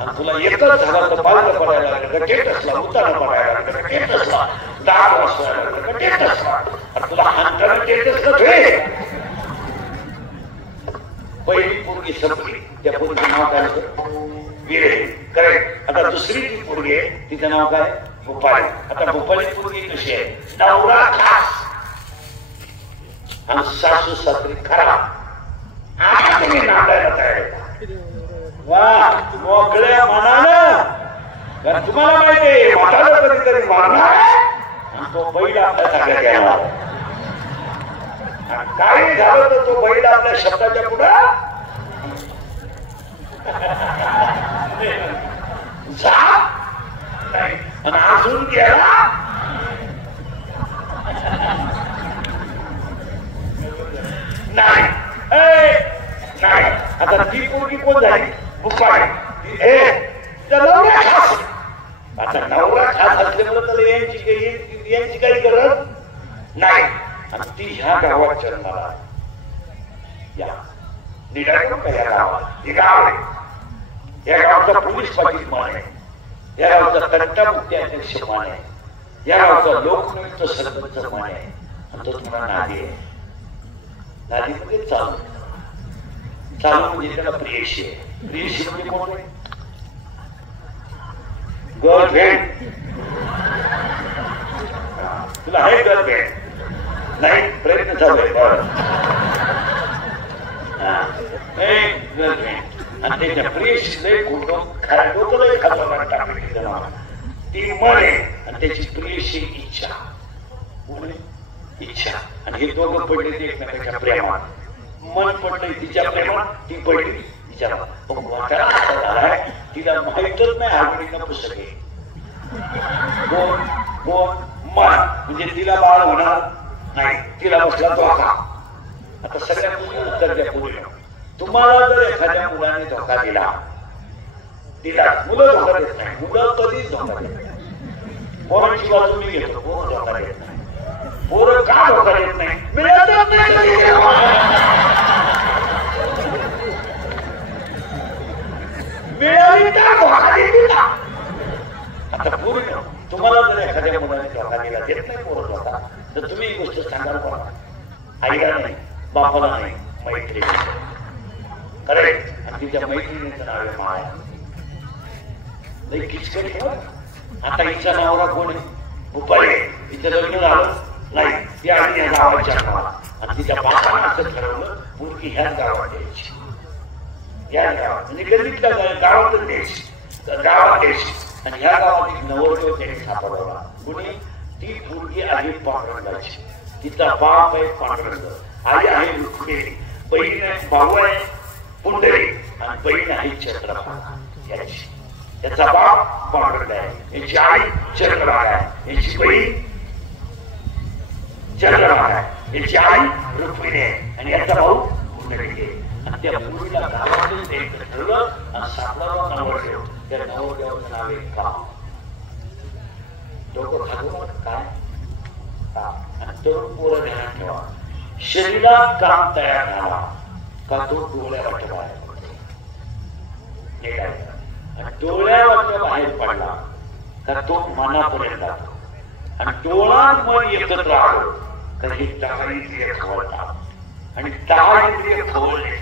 आणि तुला एकच झाला तर बालक पडायला लागलं टेट असला उतारा पडायला लागलं टेट असला दाग वाचवायला लागलं टेट असला आणि तुला अंतराने टेट असलं पहिली पोरगी संपली त्या पोरगीचं नाव काय होतं विरे करेक्ट आता दुसरी ती पोरगी आहे तिचं नाव काय भोपाळी आता भोपाळी पोरगी कशी आहे नवरा खास आणि सासू सासरी खराब आता तुम्ही नांदायला तयार वा मोकळ्या मनानं कारण तुम्हाला माहिती आहे मठाला कधीतरी मारणार आणि तो बैल आपल्या जागा घ्यावा काही झालं तर तो बैल आपल्या शब्दाच्या पुढे जा आणि अजून गेला नाही नाही आता ती पोरगी कोण झाली मुपाई नवरा खास आता नवरा खास असल्यामुळे तर यांची काही गरज नाही आणि ती ह्या गावात जन्माला या निघालो का या गावात हे गाव आहे या गावचा पोलीस पाटील मान आहे या गावचा तंटा मुक्ती अध्यक्ष मान आहे या गावचा लोकनियुक्त सरपंच मान आहे आणि तो तुम्हाला नादी आहे नादीमध्ये चालू म्हणजे त्याला प्रियशी आहे प्रियशी म्हणजे कोण आहे गर्लफ्रेंड तुला आहे गर्लफ्रेंड नाही प्रयत्न चालू आहे गर्लफ्रेंड आणि त्याच्या प्रियशी लय डोकं लय खातो ती मन आहे आणि त्याची प्रियशी इच्छा इच्छा आणि हे दोघं पडले ते एकमेकांच्या प्रेमात मन पडलंय तिच्या प्रेमात ती पडली तिच्या झालाय तिला माहितच नाही हागडी न पुस्तक आहे मन म्हणजे तिला बाळ होणार नाही तिला बसला धोका आता सगळ्या मुली उत्तर द्या पुढे तुम्हाला जर एखाद्या मुलाने धोका दिला मुलं धोका देत नाही मुलं कधीच धोका देत नाही पोरांची बाजू मी घेतो पोरं धोका देत नाही पोरं का धोका देत नाही आता पूर्ण तुम्हाला जर एखाद्या मुलाने धोका दिला देत नाही पोरं धोका तर तुम्ही ही गोष्ट सांगाल कोणा आईला नाही बापाला नाही मैत्री करेक्ट आणि तिच्या मैत्रिणीचं नाव आहे माया लई किचकट आता हिच्या नावाला कोण आहे भोपाळे हिचं लग्न झालं नाही ती आधी या गावाच्या नावाला आणि तिच्या बापाने असं ठरवलं मुलगी ह्याच गावात यायची या गावात म्हणजे गल्लीतल्या गावातच द्यायची गावात द्यायची आणि ह्या गावात एक नवरदेव त्याने सापडवला कुणी ती मुलगी आहे पांडुरंगाची तिचा बाप आहे पांडुरंग आई आहे रुक्मिणी बहीण आहे भाऊ आहे पुंडरी आणि बहीण आहे चंद्रभागा याची त्याचा बाप पांडुरंग आहे याची आई चंद्रभागा आहे याची बहीण चंद्रभागा आहे याची आई रुक्मिणी आहे आणि याचा भाऊ पुंडरी आहे आणि त्या मुलीला गावातून एक ठरलं आणि सापडावा नवरदेव त्या नवरदेवाचं नाव आहे काम डोकं खातो काय आणि तरुण पोरं ध्यानात ठेवा शरीरात काम तयार झाला का तो डोळ्यावाटे बाहेर पडतो आणि डोळ्यावाटे बाहेर पडला का तो मनापर्यंत जातो आणि डोळा मन एकत्र आलो तर हे 10 इंद्रिय खवळतात आणि 10 इंद्रिय खवळले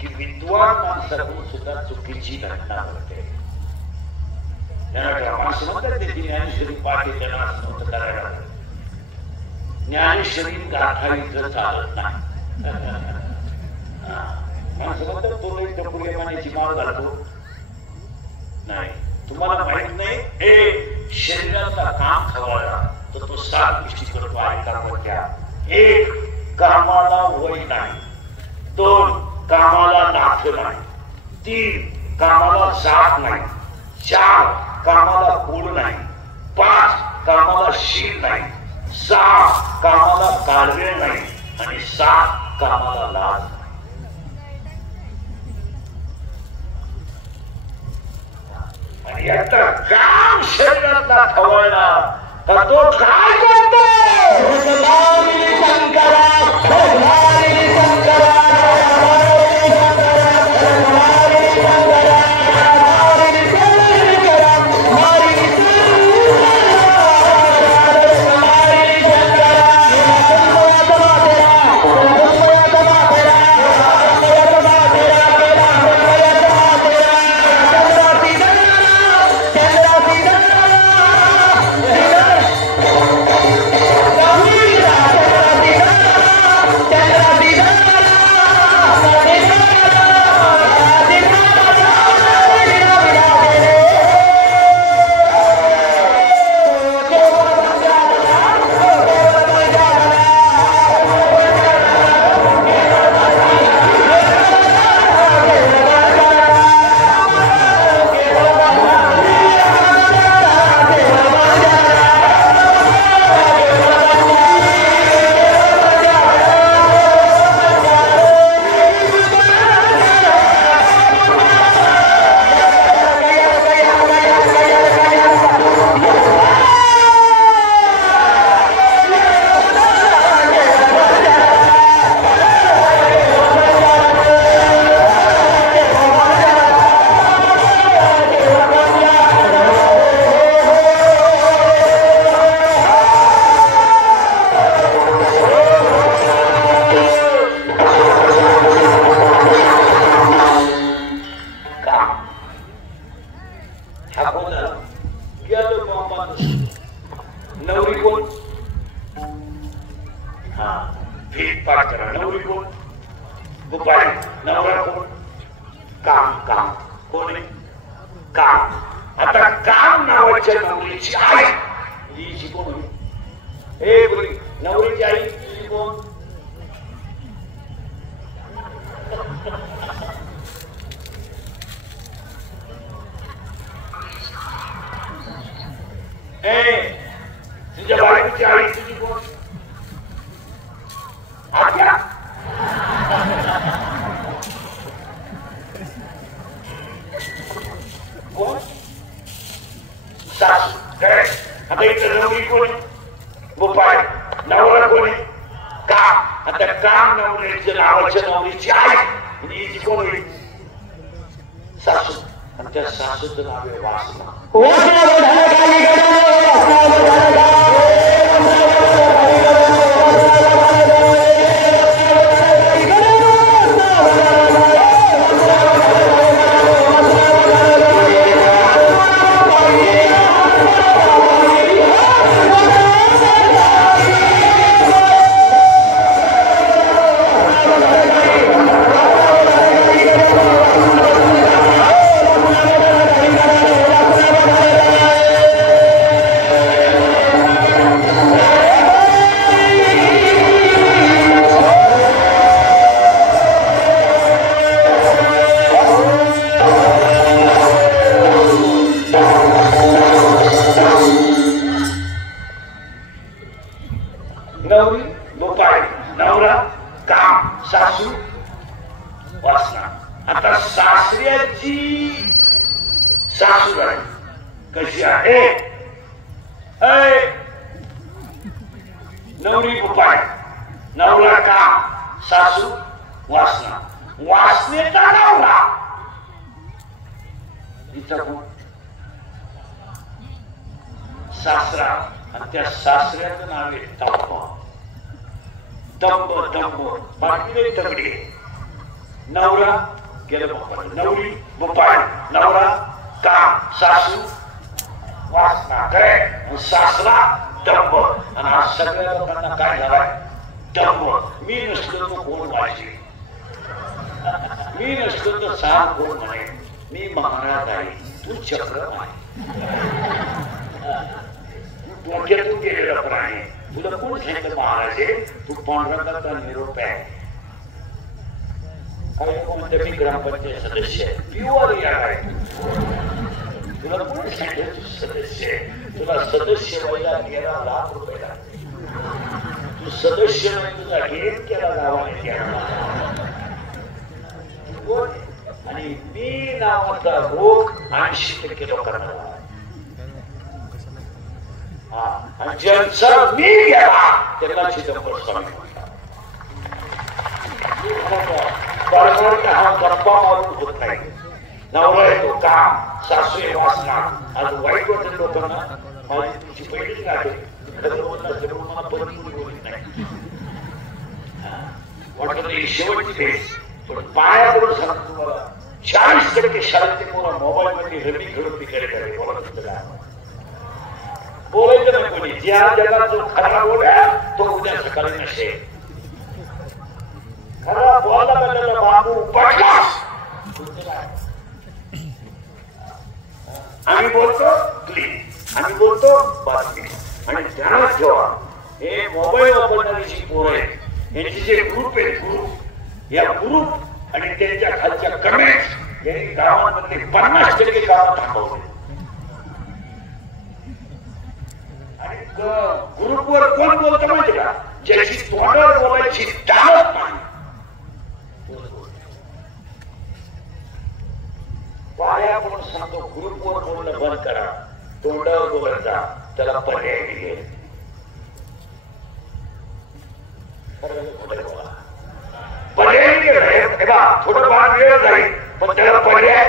की विद्वान माणसाकडून सुद्धा चुकीची घटना घडते. माणसं म्हणतात ते ज्ञानेश्वरी पाठ त्याला असं करायला ज्ञानेश्वरी गाठावीचं चालत नाही. माणसं म्हणतात तो टपुरी मानेची माळ घालतो नाही. तुम्हाला माहित नाही एक शरीराचा काम खवळला तर तो 7 गोष्टी करतो ऐका. 1 कामाला वय नाही, 2 कामाला नाथ नाही, 3 कामाला जात नाही, 4 कामाला गुण नाही, 5 कामाला शील नाही, 6 कामाला काळवेळ नाही आणि 7 कामाला लाज नाही. आणि आता काम शरीरातला खवळला तर तो काय करतो? सासरा आणि त्या सासऱ्याचं नाव आहे दंभ. दंभ दंभ बाकी तगडी नवरा गेलं मुंबई, नवरी मुंबई, नवरा काम, सासू वासना करे, सासरा दंब. आणि आज सगळ्या लोकांना काय झालाय? दंब. मी नसलो तर कोण माझी, मी नसलो तर सांग कोण म्हणे, मी महाराज आहे, तू चक्र आहे. डोक्यातून गेलेला प्राणी, तुला कोण सांगितलं महाराज आहे? तू पांडुरंगाचा निरोप आहे. काही लोक म्हणते मी ग्रामपंचायत सदस्य आहे, प्युअर यार आहे. तुला कोण सांगितलं तू सदस्य आहे? तुला सदस्य व्हायला 13 लाख रुपये लागते. तू सदस्य नाही, तुझा गेम केला गावाने. आणि मी नावाचा रोग 80% लोकांना, आणि ज्यांचा मी गेला त्यांना चिदंबर स्वामी म्हणतात. हा गप्पा मारून होत नाही. नवरा येतो काम, सासू आहे वासना. आज वाईट वाटत लोकांना, माझी तुमची पहिलीच गाठ आहे, खरं बोलत मला परत बोलत नाही वाटत ही शेवटची भेट. पण पाया पडून सांगतो तुम्हाला, 40% शाळेचे मुलं मोबाईल मध्ये रमी खेळून बिचारे करे. बोलायचं नाही कोणी. ज्या जगात जो खरा बोला तो उद्या सकाळी नसेल. खरा बोला बदलला बाबू पडला. आम्ही बोलतो क्लिप, आम्ही बोलतो बातमी. आणि ध्यानात ठेवा, हे मोबाईल वापरणारी जी पोरं आहेत यांचे जे ग्रुप आहेत, ग्रुप, या ग्रुप आणि त्यांच्या खालच्या कमेंट्स यांनी गावांमधले 50% गावात थांबवले. आणि ग्रुपवर कोण बोलतं माहिती का? ज्याची तोंडावर बोलायची ताकद नाही. पाया म्हणून सांगतो, ग्रुपवर बोलणं बंद करा, तोंडावर बोलायचा त्याला पर्याय मिळेल. पर्याय थोडं फार वेळ जाईल, पण त्याला पर्याय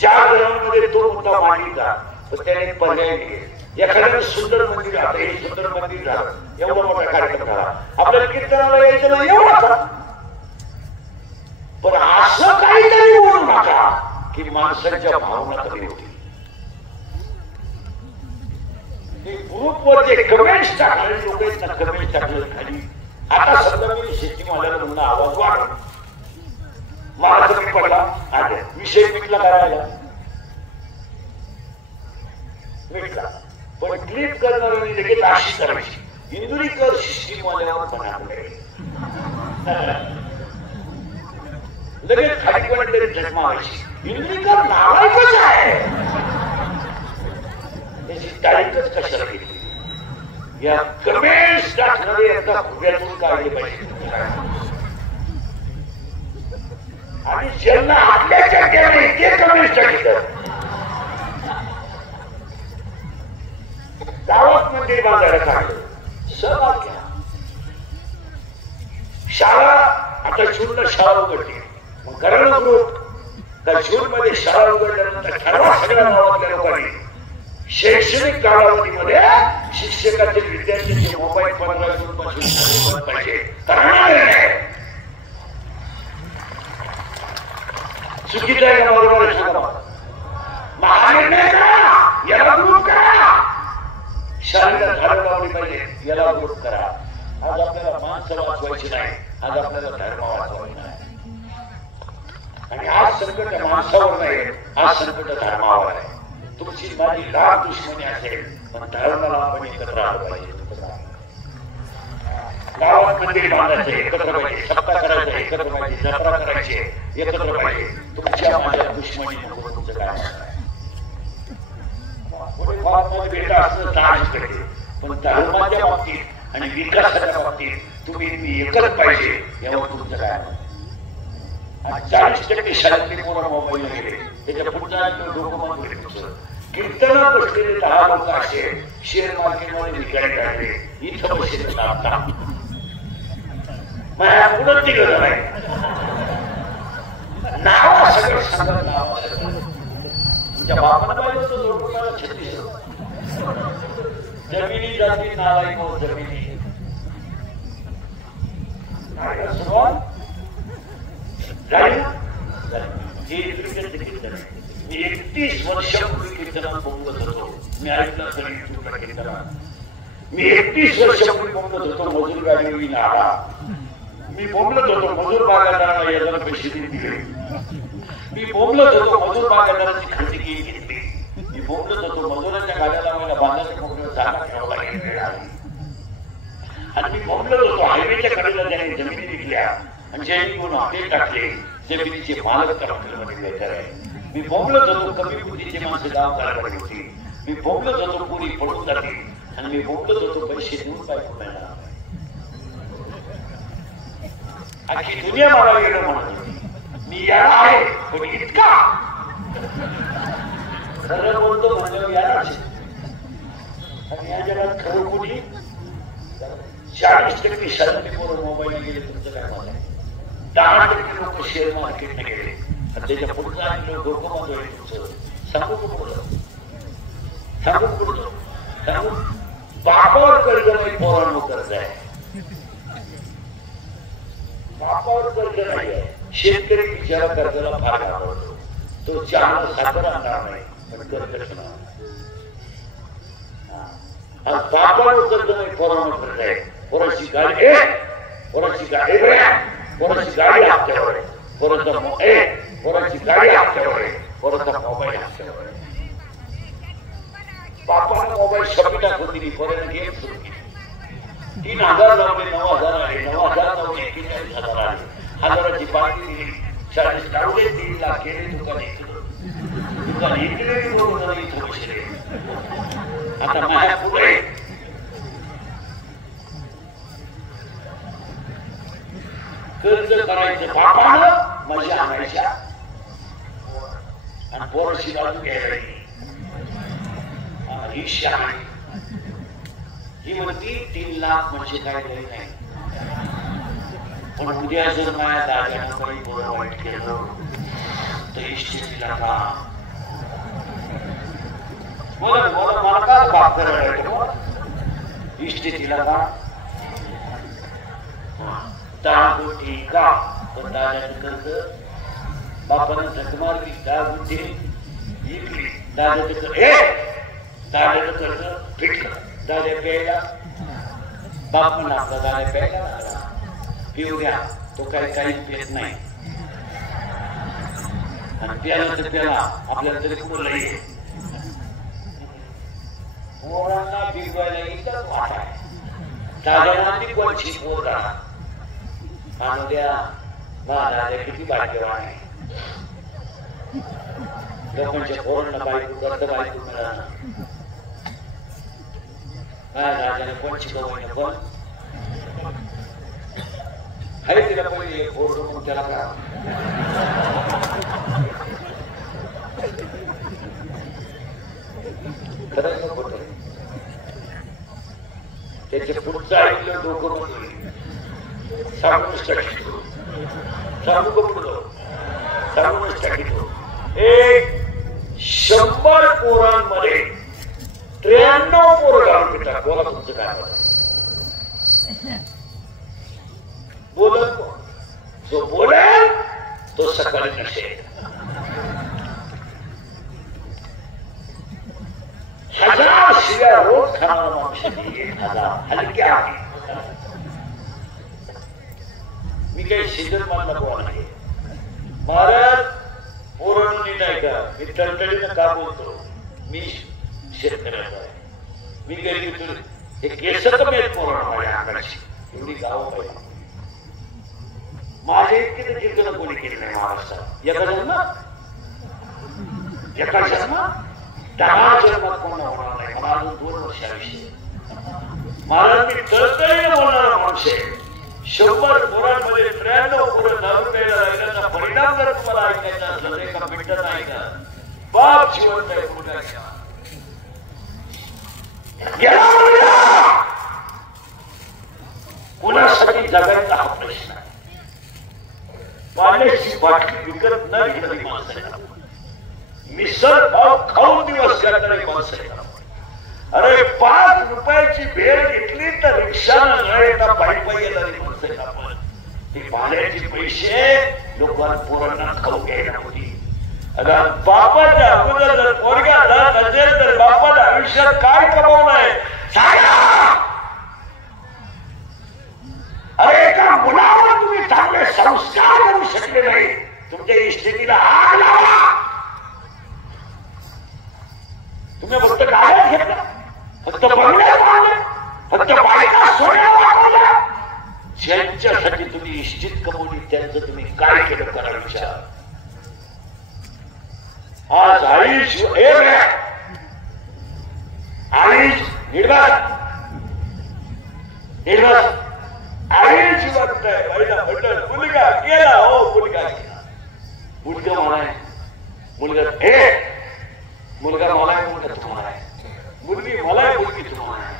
4 जणांमध्ये तो मुद्दा मांडला, पण त्याने पर्याय मिळेल. एखाद्याने सुंदर मंदिर, आता हे सुंदर मंदिर झालं, एवढा मोठा कार्यक्रम झाला, आपल्याला कीर्तनाला यायचं नाही एवढा. पण असं काहीतरी बोलू नका की माणसांच्या भावना कमी होतील. ग्रुपवर जे कमेंट्स टाकणारे लोक आहेत ना, कमेंट्स टाकले खाली. आता समजा मी शेतीमालाला म्हणून आवाज वाढव, मला कमी पडला, विषय मिटला करायला मिटला. पण क्लिप करणाऱ्यांनी लगेच अशी करायची, इंदुरीकर सिस्टीमवाल्यावर म्हणा लगेच खाली कोणतरी जन्मावायची. इंदुरीकर नावायचंच आहे, त्याची तारीखच कशाला घेतली. या कमेंट्स टाकणारे एका खुब्यातून काढले पाहिजे. आणि ज्यांना आपल्या चर्चा नाही ते कमेंट्स टाकतात. गावात मंदिर बांधायला काढलं, सहभाग घ्या. शाळा, आता जूनला शाळा उघडली, मग करायला ग्रुप का जून मध्ये शाळा उघडल्यानंतर ठरवा सगळ्या गावातल्या लोकांनी शैक्षणिक कालावधीमध्ये शिक्षकाचे विद्यार्थ्यांचे मोबाईल 15 जून पासून पाहिजे. चुकीचा आहे बरोबर सांगा, महानिर्णय करा, याला ग्रुप करा. शाळेला झाडं लावली पाहिजे, याला ग्रुप करा. आज आपल्याला माणसं वाचवायची नाही, आज आपल्याला धर्म वाचवायचा आहे. आणि आज संकट माणसावर नाही, आज संकट धर्मावर आहे. तुमची माझी लाख दुश्मनी असेल, पण धर्माला आपण एकत्र आलं पाहिजे. गावात मंदिर बांधायचे एकत्र पाहिजे, सप्ताह करायचं एकत्र पाहिजे, जत्रा करायची एकत्र पाहिजे. तुमच्या माझ्या दुश्मनी नको. तुमचं काय थोडेफार भेटा असणं साहजिक आहे, पण धर्माच्या बाबतीत आणि विकासाच्या बाबतीत तुम्ही एकच पाहिजे. यावर तुमचं काय? 40% शाळेतले पोरं मोबाईल गेले, त्याच्या पुढचा डोकं गेले. तुमचं कीर्तनात बसलेले 10 लोक असे शेअर मार्केटमध्ये विकायला काढले, इथं बसलेले 7. मग पुढं तिकडं नाही नाव सगळं सांगत. नाव तुमच्या बापाला पाहिजे तो जोडून 36 जमिनी जाती नावाई हो जमिनी. झाली ना? हे कीर्तन मी 31 वर्षापूर्वी कीर्तनात बोलत होतो. मी ऐकलं तरी युट्यूबला कीर्तनात. मी 31 वर्षापूर्वी बोलत होतो मजूर गाडी नाळा. मी बोलत होतो मजूर बागायतदाराला याला पैसे दिले. मी बोलत होतो मजूर बागायतदाराची खरेदी घेतली. मी बोलत होतो मजुरांच्या गाड्या लावायला बांधाच्या मोकळ्या जागा ठेवायला गेलेल्या. आणि मी बोलत होतो हायवेच्या कडेला त्याने जमिनी विकल्या आणि ज्यांनी कोण हॉटेल टाकले जमिनीचे मालक त्या हॉटेलमध्ये बेहतर आहे. मी बोलत होतो कमी बुद्धीचे माणसं गाव करायला होती. मी बोलत होतो पुरी पडून जाते आणि मी बोलत होतो पैसे देऊन बायको मिळणार. अख्खी दुनिया मला गेलं म्हणत होती. मी याला आहे पण इतका खरं बोलतो म्हणजे यालाच. आणि या जगात खरं कोणी 40% शाळेतले पोरं मोबाईल गेले. तुमचं काय मत आहे? 10% लोक शेअर मार्केटने गेले आणि त्याच्या पुढचं आणि लोक डोकं बंद होईल तुमचं. सांगू का पुढचं? सांगू पुढचं? सांगू बापावर कर्ज नाही पोरांनो कर्ज आहे. बापावर कर्ज नाही आहे. शेतकरी बिचारा कर्जाला फार घाबरतो. तो चहाला साखर आणणार नाही पण कर्ज घेणार. बापावर कर्ज नाही पोरांनो कर्ज आहे. पोराची गाडी पोराची गाडी पोराची गाडी हप्त्यावर आहे. पोराची गाडी हप्त्यावर आहे. पोराचा मोबाईल हप्त्यावर आहे. बापाने मोबाईल शॉपी टाकून दिली. पोराने गेम सुरू केली. 3,000 लावले 9,000 आले. 9,000 लावले 41,000 आले. 1,000ची बाकी दिली. 40 लावले 3 लाख गेले. दुकान इकडे बोलून इथं बसले. आता माझ्या पुढे कर्ज करायचं बापानं मजा आणायच्या आणि पोरशी बाजू घ्यायला. ही शहाणी ही म्हणती 3 लाख म्हणजे काय काही नाही. पण उद्या जर माझ्या दादानं काही बरं वाईट केलं तर इष्टीला का बोला बोला मला का बाप करायला इष्टीला का 10 कोटी का? पण दादानं कर्ज बापानं झक मारली. 10 कोटी इकली. दादाचं कर्ज फिटलं. दादा प्यायला बाप म्हणा आपला दादा प्यायला लागला. पिऊ द्या. तो काही पेत नाही आणि प्याला तर प्याला आपल्याला तरी कुठं आहे. पोरांना बिघवायला इतकंच वाट आहे. दादांना ती कोणची पोर आणू द्या. दादा किती भाग्यवान आहे. लोकांच्या पोरांना बायको करत बायको मिळाला. काय राजाने कोणची गवळणी पण आहे तिला पहिले एक पोर मग त्याला का खरंच नको त्याच्या पुढचं ऐकलं डोकं बंद. सांगूनच टाकीतो. सांगू का पुढं? सांगूनच टाकीतो. 100 पोरांमध्ये 93 पोरं घालून पितात. बोला तुमचं काय मत आहे? बोलत जो बोलेल तो सकाळी नसेल. 1000 शिव्या रोज खाणारा माणूस 1000 हलक्या आहे. मी काही सीजन मानला बोला नाही. महाराज पोरांनो नीट ऐका. मी टळटळीनं का बोलतो? मी शेतकऱ्याचा आहे. मी काही हे केस कमी आहेत पोरांनो माझ्या अंगाची. एवढी गावं पाहिजे. माझे इतके कीर्तन कोणी केली नाही महाराष्ट्रात. एका जन्मात 10 जन्मात कोण होणार नाही. मला अजून 2 वर्ष आयुष्य. महाराज मी तळतळीने बोलणारा माणूस आहे. 100 पोरांमध्ये 93 पोरं दारू प्यायला लागण्याचा परिणाम जर तुम्हाला ऐकायचा असला एका मिनिटात ऐका. बाप जिवंत आहे. कुणासाठी जगायचा हा प्रश्न आहे. पाण्याची बाटली विकत न घेणारी माणसं आहे. मिसळ पाव खाऊन दिवस करणारी माणसं आहे. अरे 5 रुपयाची भेळ घेतली तर रिक्षानं न येता पायी पायी येणारी माणसं आहे. आपण ते भाड्याचे पैसे लोकांना पोरांना खाऊ घ्यायला होती. बापाच्या अगोदर जर पोरगा जात असेल तर बापाला आयुष्यात काय कमावलंय सांगा. अरे एका मुलावर तुम्ही चांगले संस्कार करू शकले नाही, तुमच्या इष्टिकीला आग लावला. तुम्ही फक्त गाड्यात घेतला, फक्त बंगल्यात मारले, फक्त बायका सोन्याला वापरल्या. ज्यांच्यासाठी तुम्ही इष्टित कमवली त्यांचं तुम्ही काय केलं करा विचार. आज आईश आईश निर्वास निर्वास आईश वाटतंय. पहिला म्हटलं मुलगा गेला, हो मुलगा गेला. मुलगा मला आहे, मुलगा हे मुलगा मला आहे, मुलगा तुम्हाला आहे. मुलगी मला आहे, मुलगी तुम्हाला आहे.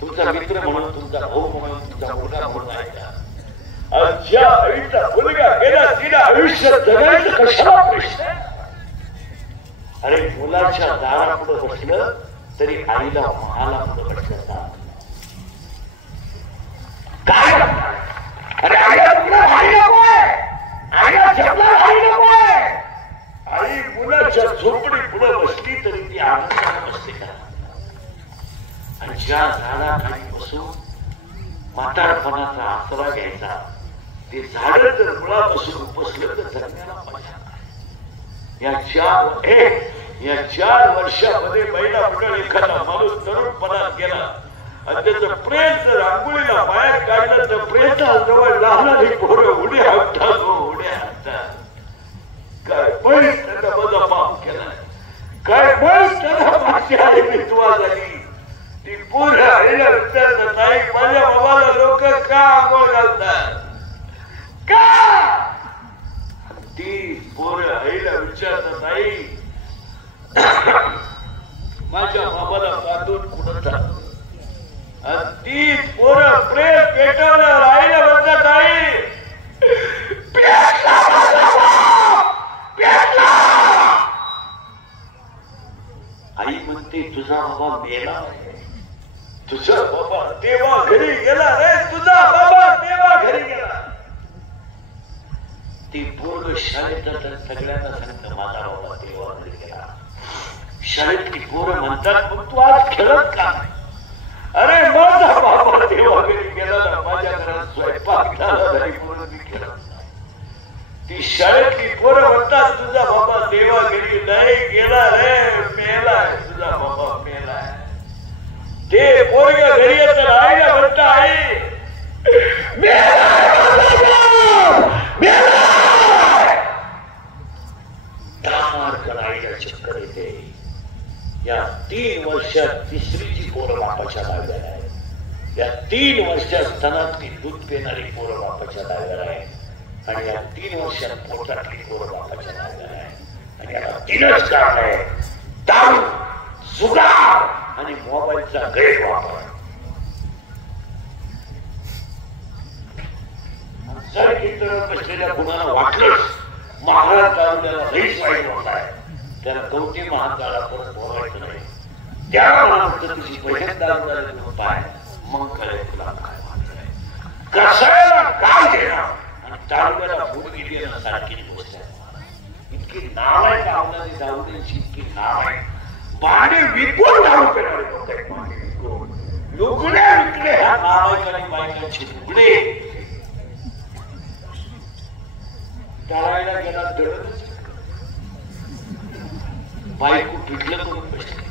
तुमचा मित्र म्हणून, तुमचा भाऊ म्हणून, तुमचा मुलगा म्हणून आहे का? ज्या आईचा मुलगा गेला तिला आयुष्य जगायचं कशाला प्रश्न आहे? अरे मुलाच्या दारा पुढे बसलं तरी आईला महाला पुढे बसलं काय? अरे आईला भाई नकोय, आईला जपला भाई नकोय. आई मुलाच्या झोपडी पुढे बसली तरी ती आनंदाने बसते का? आणि ज्या झाडाखाली बसून म्हातारपणाचा आसरा घ्यायचा, ते झाड जर मुळापासून उपसलं तर जगण्याला मजा. या 4 वर्षामध्ये महिला मंडळ एखादा माणूस तरुणपणात गेला आणि त्याचं प्रेम जर आंघोळीला बाहेर काढलं तर प्रेताजवळ लहान पोरं उड्या हाणतात, उड्या हाणतात. काय पण त्याचा माझा पाप केला, काय पण त्याला माझी आई विधवा झाली. ती पोरं आईला विचारतात, आई माझ्या बाबाला लोक का आंघोळ घालतात का? ती पोरं आईला विचारतात, आई माझ्या बाबाला बांधून कुठं जातो. ती पोरं प्रेम पेटवल्यावर आईला म्हणतात, आई आई म्हणते तुझा बाबा मेला, तुझा बाबा देवा घरी गेला रे, तुझा बाबा देवा घरी गेला. ती पोरग शाळेत जातात, सगळ्यांना सांगतं माझा बाबा देवा घरी गेला. शाळेतली पोरं म्हणतात मग तू आज खेळत का नाही? अरे माझा बाबा देवा घरी गेला ना, माझ्या घरात स्वयंपाक झाला तरी पोरं मी खेळत नाही. ती शाळेतली पोरं म्हणतात तुझा बाबा देवा घरी नाही गेला रे, मेलाय, तुझा बाबा मेलाय. ते पोरग घरी येत आईला म्हणत आई चक्कर येते. या 3 वर्षात तिसरीची पोरं बापाच्या डाव्याला आहे. या 3 वर्षात स्तनातली दूध पिणारी पोरं बापाच्या डाव्याला आहे. आणि या 3 वर्षात पोटातली पोरं बापाच्या डाव्याला आहे. आणि याला 3च कारण आहे, दारू, जुगार आणि मोबाईलचा गैरवापर. जर कीर्तनात बसलेल्या गुणाला वाटलंच महाराज दारुल्याला लईच वाईट होत आहे, त्याला कवटी महाकाळा परत बोलायचं नाही. त्या म्हणून तुझी बहीण दारुल्याला पाय मग कळेल तुला काय वाटलंय. कसायला काय देणार आणि दारुल्याला मुलगी देणं सारखी गोष्ट आहे. इतकी नाव आहे दारुल्याची, दारुल्याची इतकी नाव आहे. पाणी विकून दारू पिणारे लोक आहेत. पाणी विकून लुगडे विकले ह्या नावाच्या बायकांची लुगडे तळायला गेला दळतच बायको पिटलं करून बसली.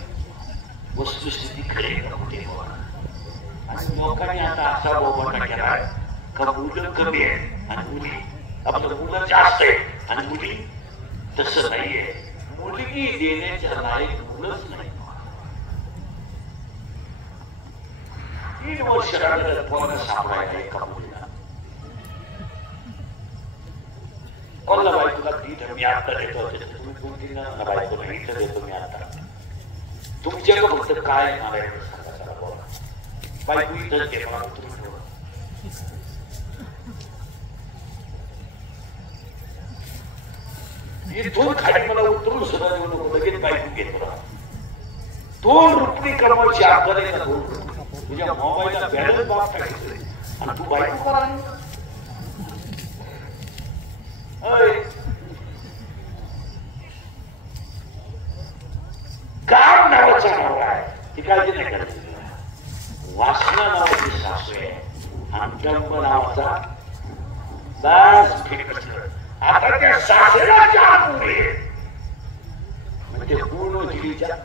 वस्तुस्थिती खरी नव्हती. आणि लोकांनी आता असा बोबाटा केलाय का मुलं कमी आहे आणि मुली, आपलं मुलं जास्त आहे आणि मुली. तसं नाहीये. मुलगी देण्याच्या लायक मुलंच नाही. 3 वर्ष लागलं पोरं सापडायला एका मुलीला. कोणला बायकोला ती मी आता देतो, तुम्ही 2-3 जणांना बायको नाही इथं देतो मी आता. तुमच्याकडे फक्त काय मारायचं सांगा जरा बोला. बायको इथंच घेणार तुम्ही. इथून खाली मला उतरून सुद्धा देऊ नको, लगेच बायको घेतो. 2 रुपये कमवायची अक्कल आहे ना. 2 रुपये तुझ्या मोबाईलला बॅलन्स बाप टाकायचं आणि तू बायको करा. अंटंब नावाचा बस फेकच. आता त्या सासऱ्याच्या पुढे म्हणजे पूर्ण जिलीच्या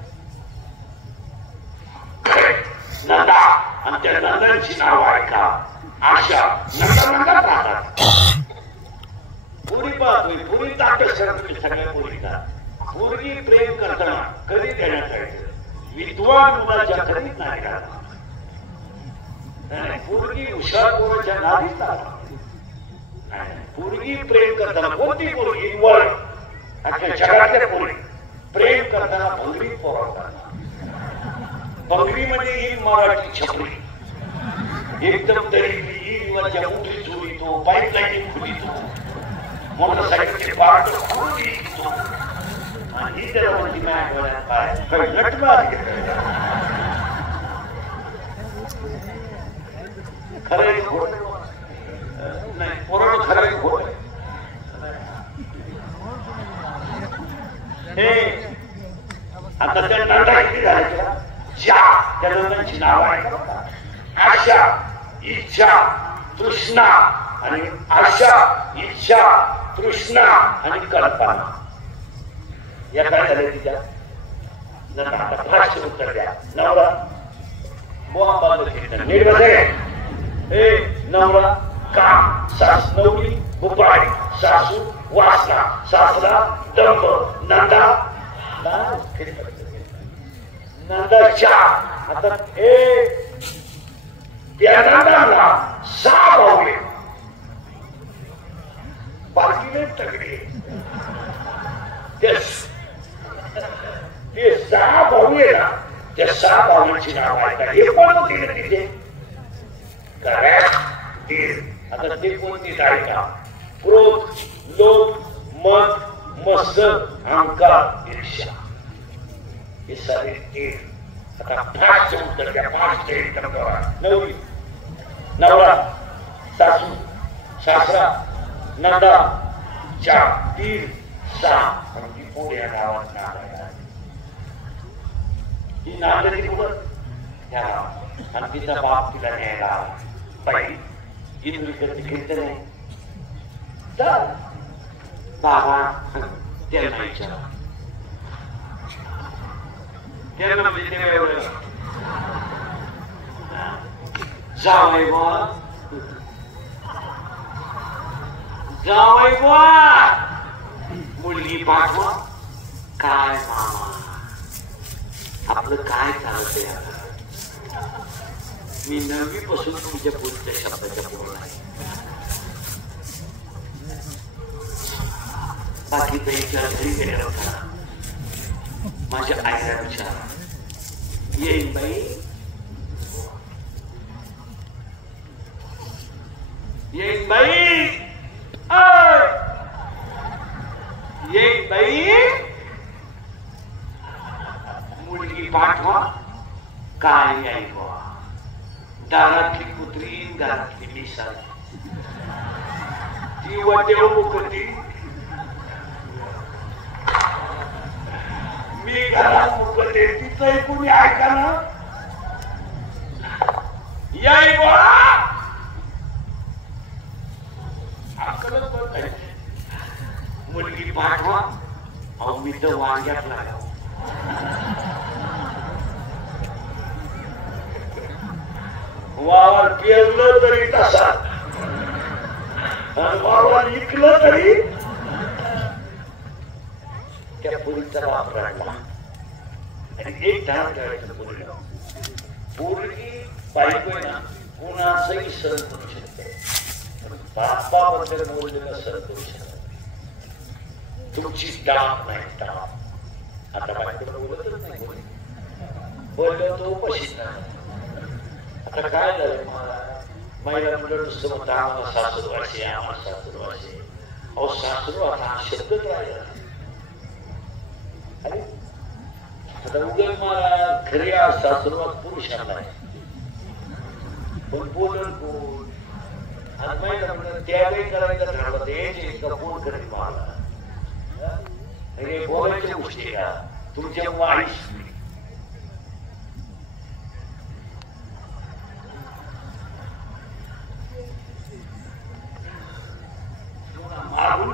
नंदा आणि त्या नंदांची नाव ऐका. आशा नंदा राहतात. पुरी पाहतोय पुरी ताकद सगळ्या पोरीचा. पोरगी प्रेम करताना कधी देण्यात यायचं. विद्वान मुलाच्या कधीच नाही राहणार. पोरगी हुशार पोराच्या नादीच लागणार. पोरगी प्रेम करताना कोणती पोरगी वर अख्ख्या जगातल्या पोरी प्रेम करताना भंगरी पोरवतात. भंगरी म्हणजे ही मराठी छपरी. एकदम दरिद्री वरच्या मोठी चोरीतो, पाईपलाईन खुलीतो, मोटरसायकलचे पार्ट खुलीतो आणि त्याला म्हणती माझ्या काय नटला. खरं खोट नाही पोरानं खरं खोट. हे आता त्या नंदा किती झाल्या. त्या नंदांची नाव आहे आशा, इच्छा, तृष्णा आणि आशा, इच्छा, तृष्णा आणि कल्पना. या काय झाले तिच्या नंदा. प्रश्न उत्तर द्या. नवरा नीट बसे. हे नवरा काम, सास नवरी बुबाडी, सासू वासना, सासरा दंभ, नंदा नंदाच्या. आता हे त्या नंदाला 6 भाऊ आहेत. बाकीने तगडे ते 6 भाऊ आहे ना. त्या 6 भावांची नाव ऐका. हे कोण होते तिथे आता ते कोणती ऐका. क्रोध, लोभ, मद, मत्सर, अहंकार, ईर्ष्या. हे सारे तीर. आता 5 उत्तर द्या. 5 एकदम करा. नवरी, नवरा, सासू, सासरा, नंदा, 4, 3, 6 आणि पुढे गावात नाव आहे. ही नांदली कुठं ह्या गावात. आणि तिचा बाप तिला न्यायला बाई इंद्रिकरती कीर्तन आहे. बाबा त्यांना विचारा. त्यांना म्हणजे एवढं जावई बुवा, जावई बुवा मुलगी पाठवा. काय मामा आपलं काय चालत आहे. मी 9वी पासून तुमच्या पुढच्या शब्दाच्या पुढे आहे. बाकी पैकी घरी गेल्या होता. माझ्या आईला विचार येईन बाई. येईन बाई. येईन बाई. मुलगी पाठवा. काय याई बुवा. दारातली कुत्री, दारातली मिसाल. ती वाटेव मुकती. मी घरात मुकते. तिथंही कुणी ऐका ना. याई बुवा. अक्कलच बघ. मुलगी पाठवा. अहो मी तर वांग्यात लागलो. वावर पेरलं तरी तसा वावर इकलं तरी. त्या पुरीचा बाप राहिला. आणि एक ध्यान ठेवायचं पुरीला. पोरगी बायको ना कुणाचंही सहन करू शकते. बापाबद्दल बोललेलं सहन करू शकत. तुमची टाप नाही टाप. आता बायकोला बोलतच नाही. बोललं तो उपशीत नाही. आता काय झालं महिला मुलं नुसतं म्हणतं आम्हाला सासूरवाशी, आम्हाला सासूरवाशी. अहो सासरू आता हा शब्दच राहिला. अरे आता उद्या मला खरी सासुरवास पुरुषाला आहे. पण बोलून बोल आणि महिला मुलं त्यावेळी करायचं ठरवलं. ते फोन करेल मला. बोलायच्या गोष्टी का तुमच्या वाईस.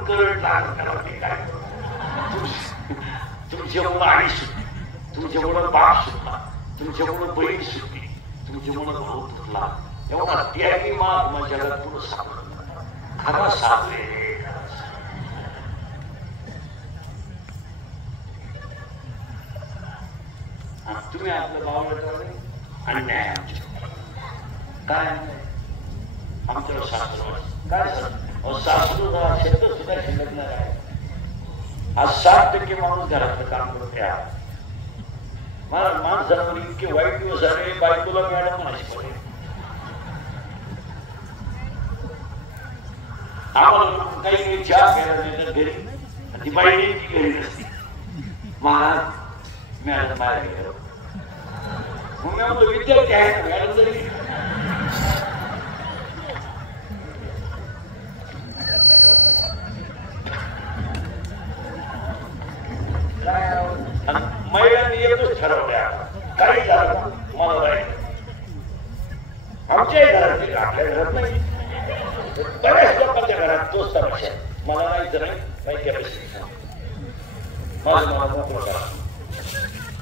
करंट लागत त्याला मी काय करू? तुमच्यामुळं आई सुटली, तुमच्यामुळं बाप सुटला, तुमच्यामुळं बहीण सुटली, तुमच्यामुळं भाऊ तुटला. एवढा त्यागी माग माझ्या जगात पुढं सापडला. खरा सापडे तुम्ही आपलं भावलं अन्याय आमच्या काय आमच्यावर सासू काय सासू शब्द सुद्धा शिल्लक नाही. आज 7% माणूस घरातलं काम करत आहे. मला माणसावर इतके वाईट दिवस आले. बायकोला मॅडम म्हणायची पडेल. आम्हाला काही चहा प्यायला देतात घरी आणि ती बाई नेमकी घरी नसती. महाराज मॅडम बाहेर गेलो विद्यार्थी आहे ना मॅडम जरी महिलांनी एकच ठरवल्या काही झालं मला राहील. आमच्याही घरात आपल्या घरात नाही बऱ्याच लोकांच्या घरात तोच तमाशा. मला नाही तर नाही कॅपॅसिटी माझं मला मोकळं करा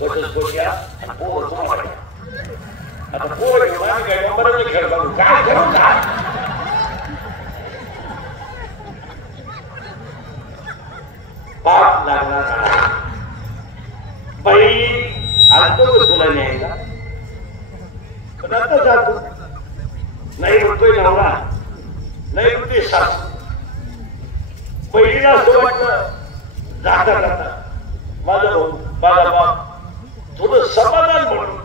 तसंच घ्या आणि पोर तुम्हाला घ्या. आता पोर घेऊन आम्ही काय नंबरच खेळ करू काय करू का पाप लागणार बाई आलतो तुला न्यायला पण आता जातो नाही म्हणतोय नवरा नाही म्हणते सासू. बहिणीला असं वाटलं जाता जाता माझा भाऊ माझा बाप थोडं समाधान म्हणून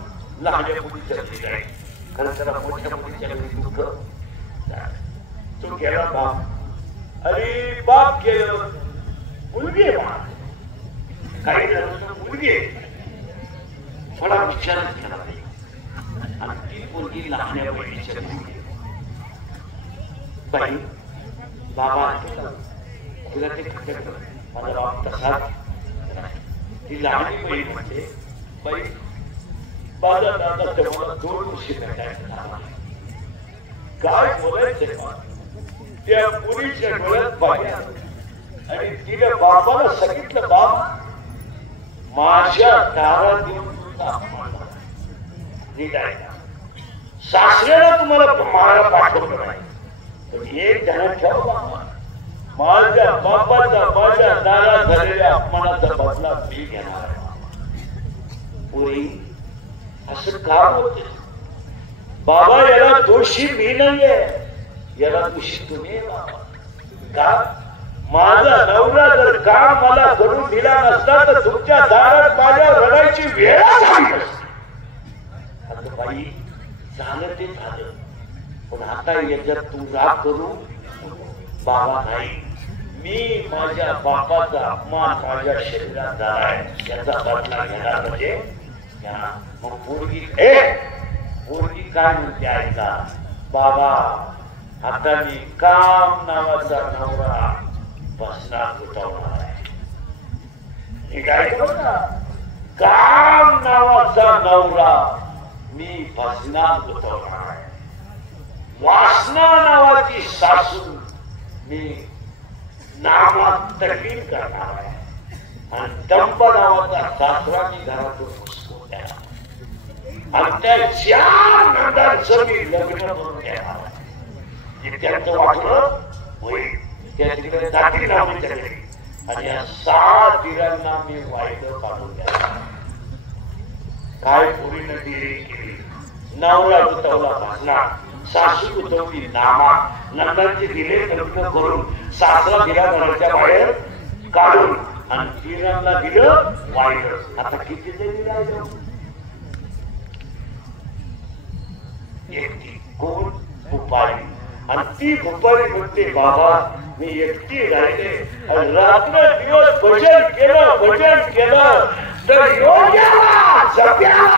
लहान्या मुलीच्या घरी जाईल. खरं त्याला मोठ्या मुलीच्या घरी दुःख तो गेला बाप. अरे बाप गेलं मुलगी आहे बा काही झालं मुलगी आहे. थोडा विचारच केला नाही आणि ती मुलगी लहान्या बहिणीच्या घरी बाई बाबा तिला ते खटकलं माझा बाप तसाच. ती लहान बहीण म्हणजे बाई माझा दादा तेव्हा 2 वर्षे भेटायला काय बोलायचंय त्या मुलीच्या डोळ्यात पाहिजे आणि तिने बापाला सांगितलं बाप माझ्या दारात येऊन सासऱ्याला तुम्हाला मारा पाठवलं नाही पण एक ध्यानात ठेवा बाबा माझ्या बापाचा माझ्या दारात झालेल्या अपमानाचा बदला मी घेणार आहे. पुरी असं का होते बाबा? याला दोषी मी नाहीये, याला दोषी तुम्ही का? माझा नवरा जर का मला करून दिला नसता तर तुमच्या दारात माझ्या रडायची वेळ झाली असती. आता बाई झालं ते झालं पण आता याच्यात तू राग करू बाबा नाही. मी माझ्या बापाचा अपमान माझ्या शरीरात झालाय याचा बदला घेणार म्हणजे मग पोरगी काय म्हणते ऐका बाबा आता मी काम नावाचा नवरा बसणार गुतवणार आहे. काय काम नावाचा नवरा मी भजनात गुतवणार आहे. वासना नावाची सासू मी नामात तकलीफ करणार आहे आणि दंप नावाचा सासरा मी घरातून घुसवून देणार आणि त्या 4 नंदांचं मी लग्न करून देणार. त्यांचं वाटलं होईल त्या तिकडे जातील नावाच्या घरी आणि या 7 दिरांना मी वायदं काढून देणार. काय पुरीनं दिली केली नवरा गुतवला भाजणार सासू गुतवली नामात नंदांचे दिले लग्न करून सासरा दिला घराच्या बाहेर काढून आणि दिरांना दिलं वाईट. आता किती जणी राहिलं? एकटी कोण? भुपारी. आणि ती भुपारी म्हणते बाबा मी एकटी राहिले रात्र दिवस भजन केलं तर योग्य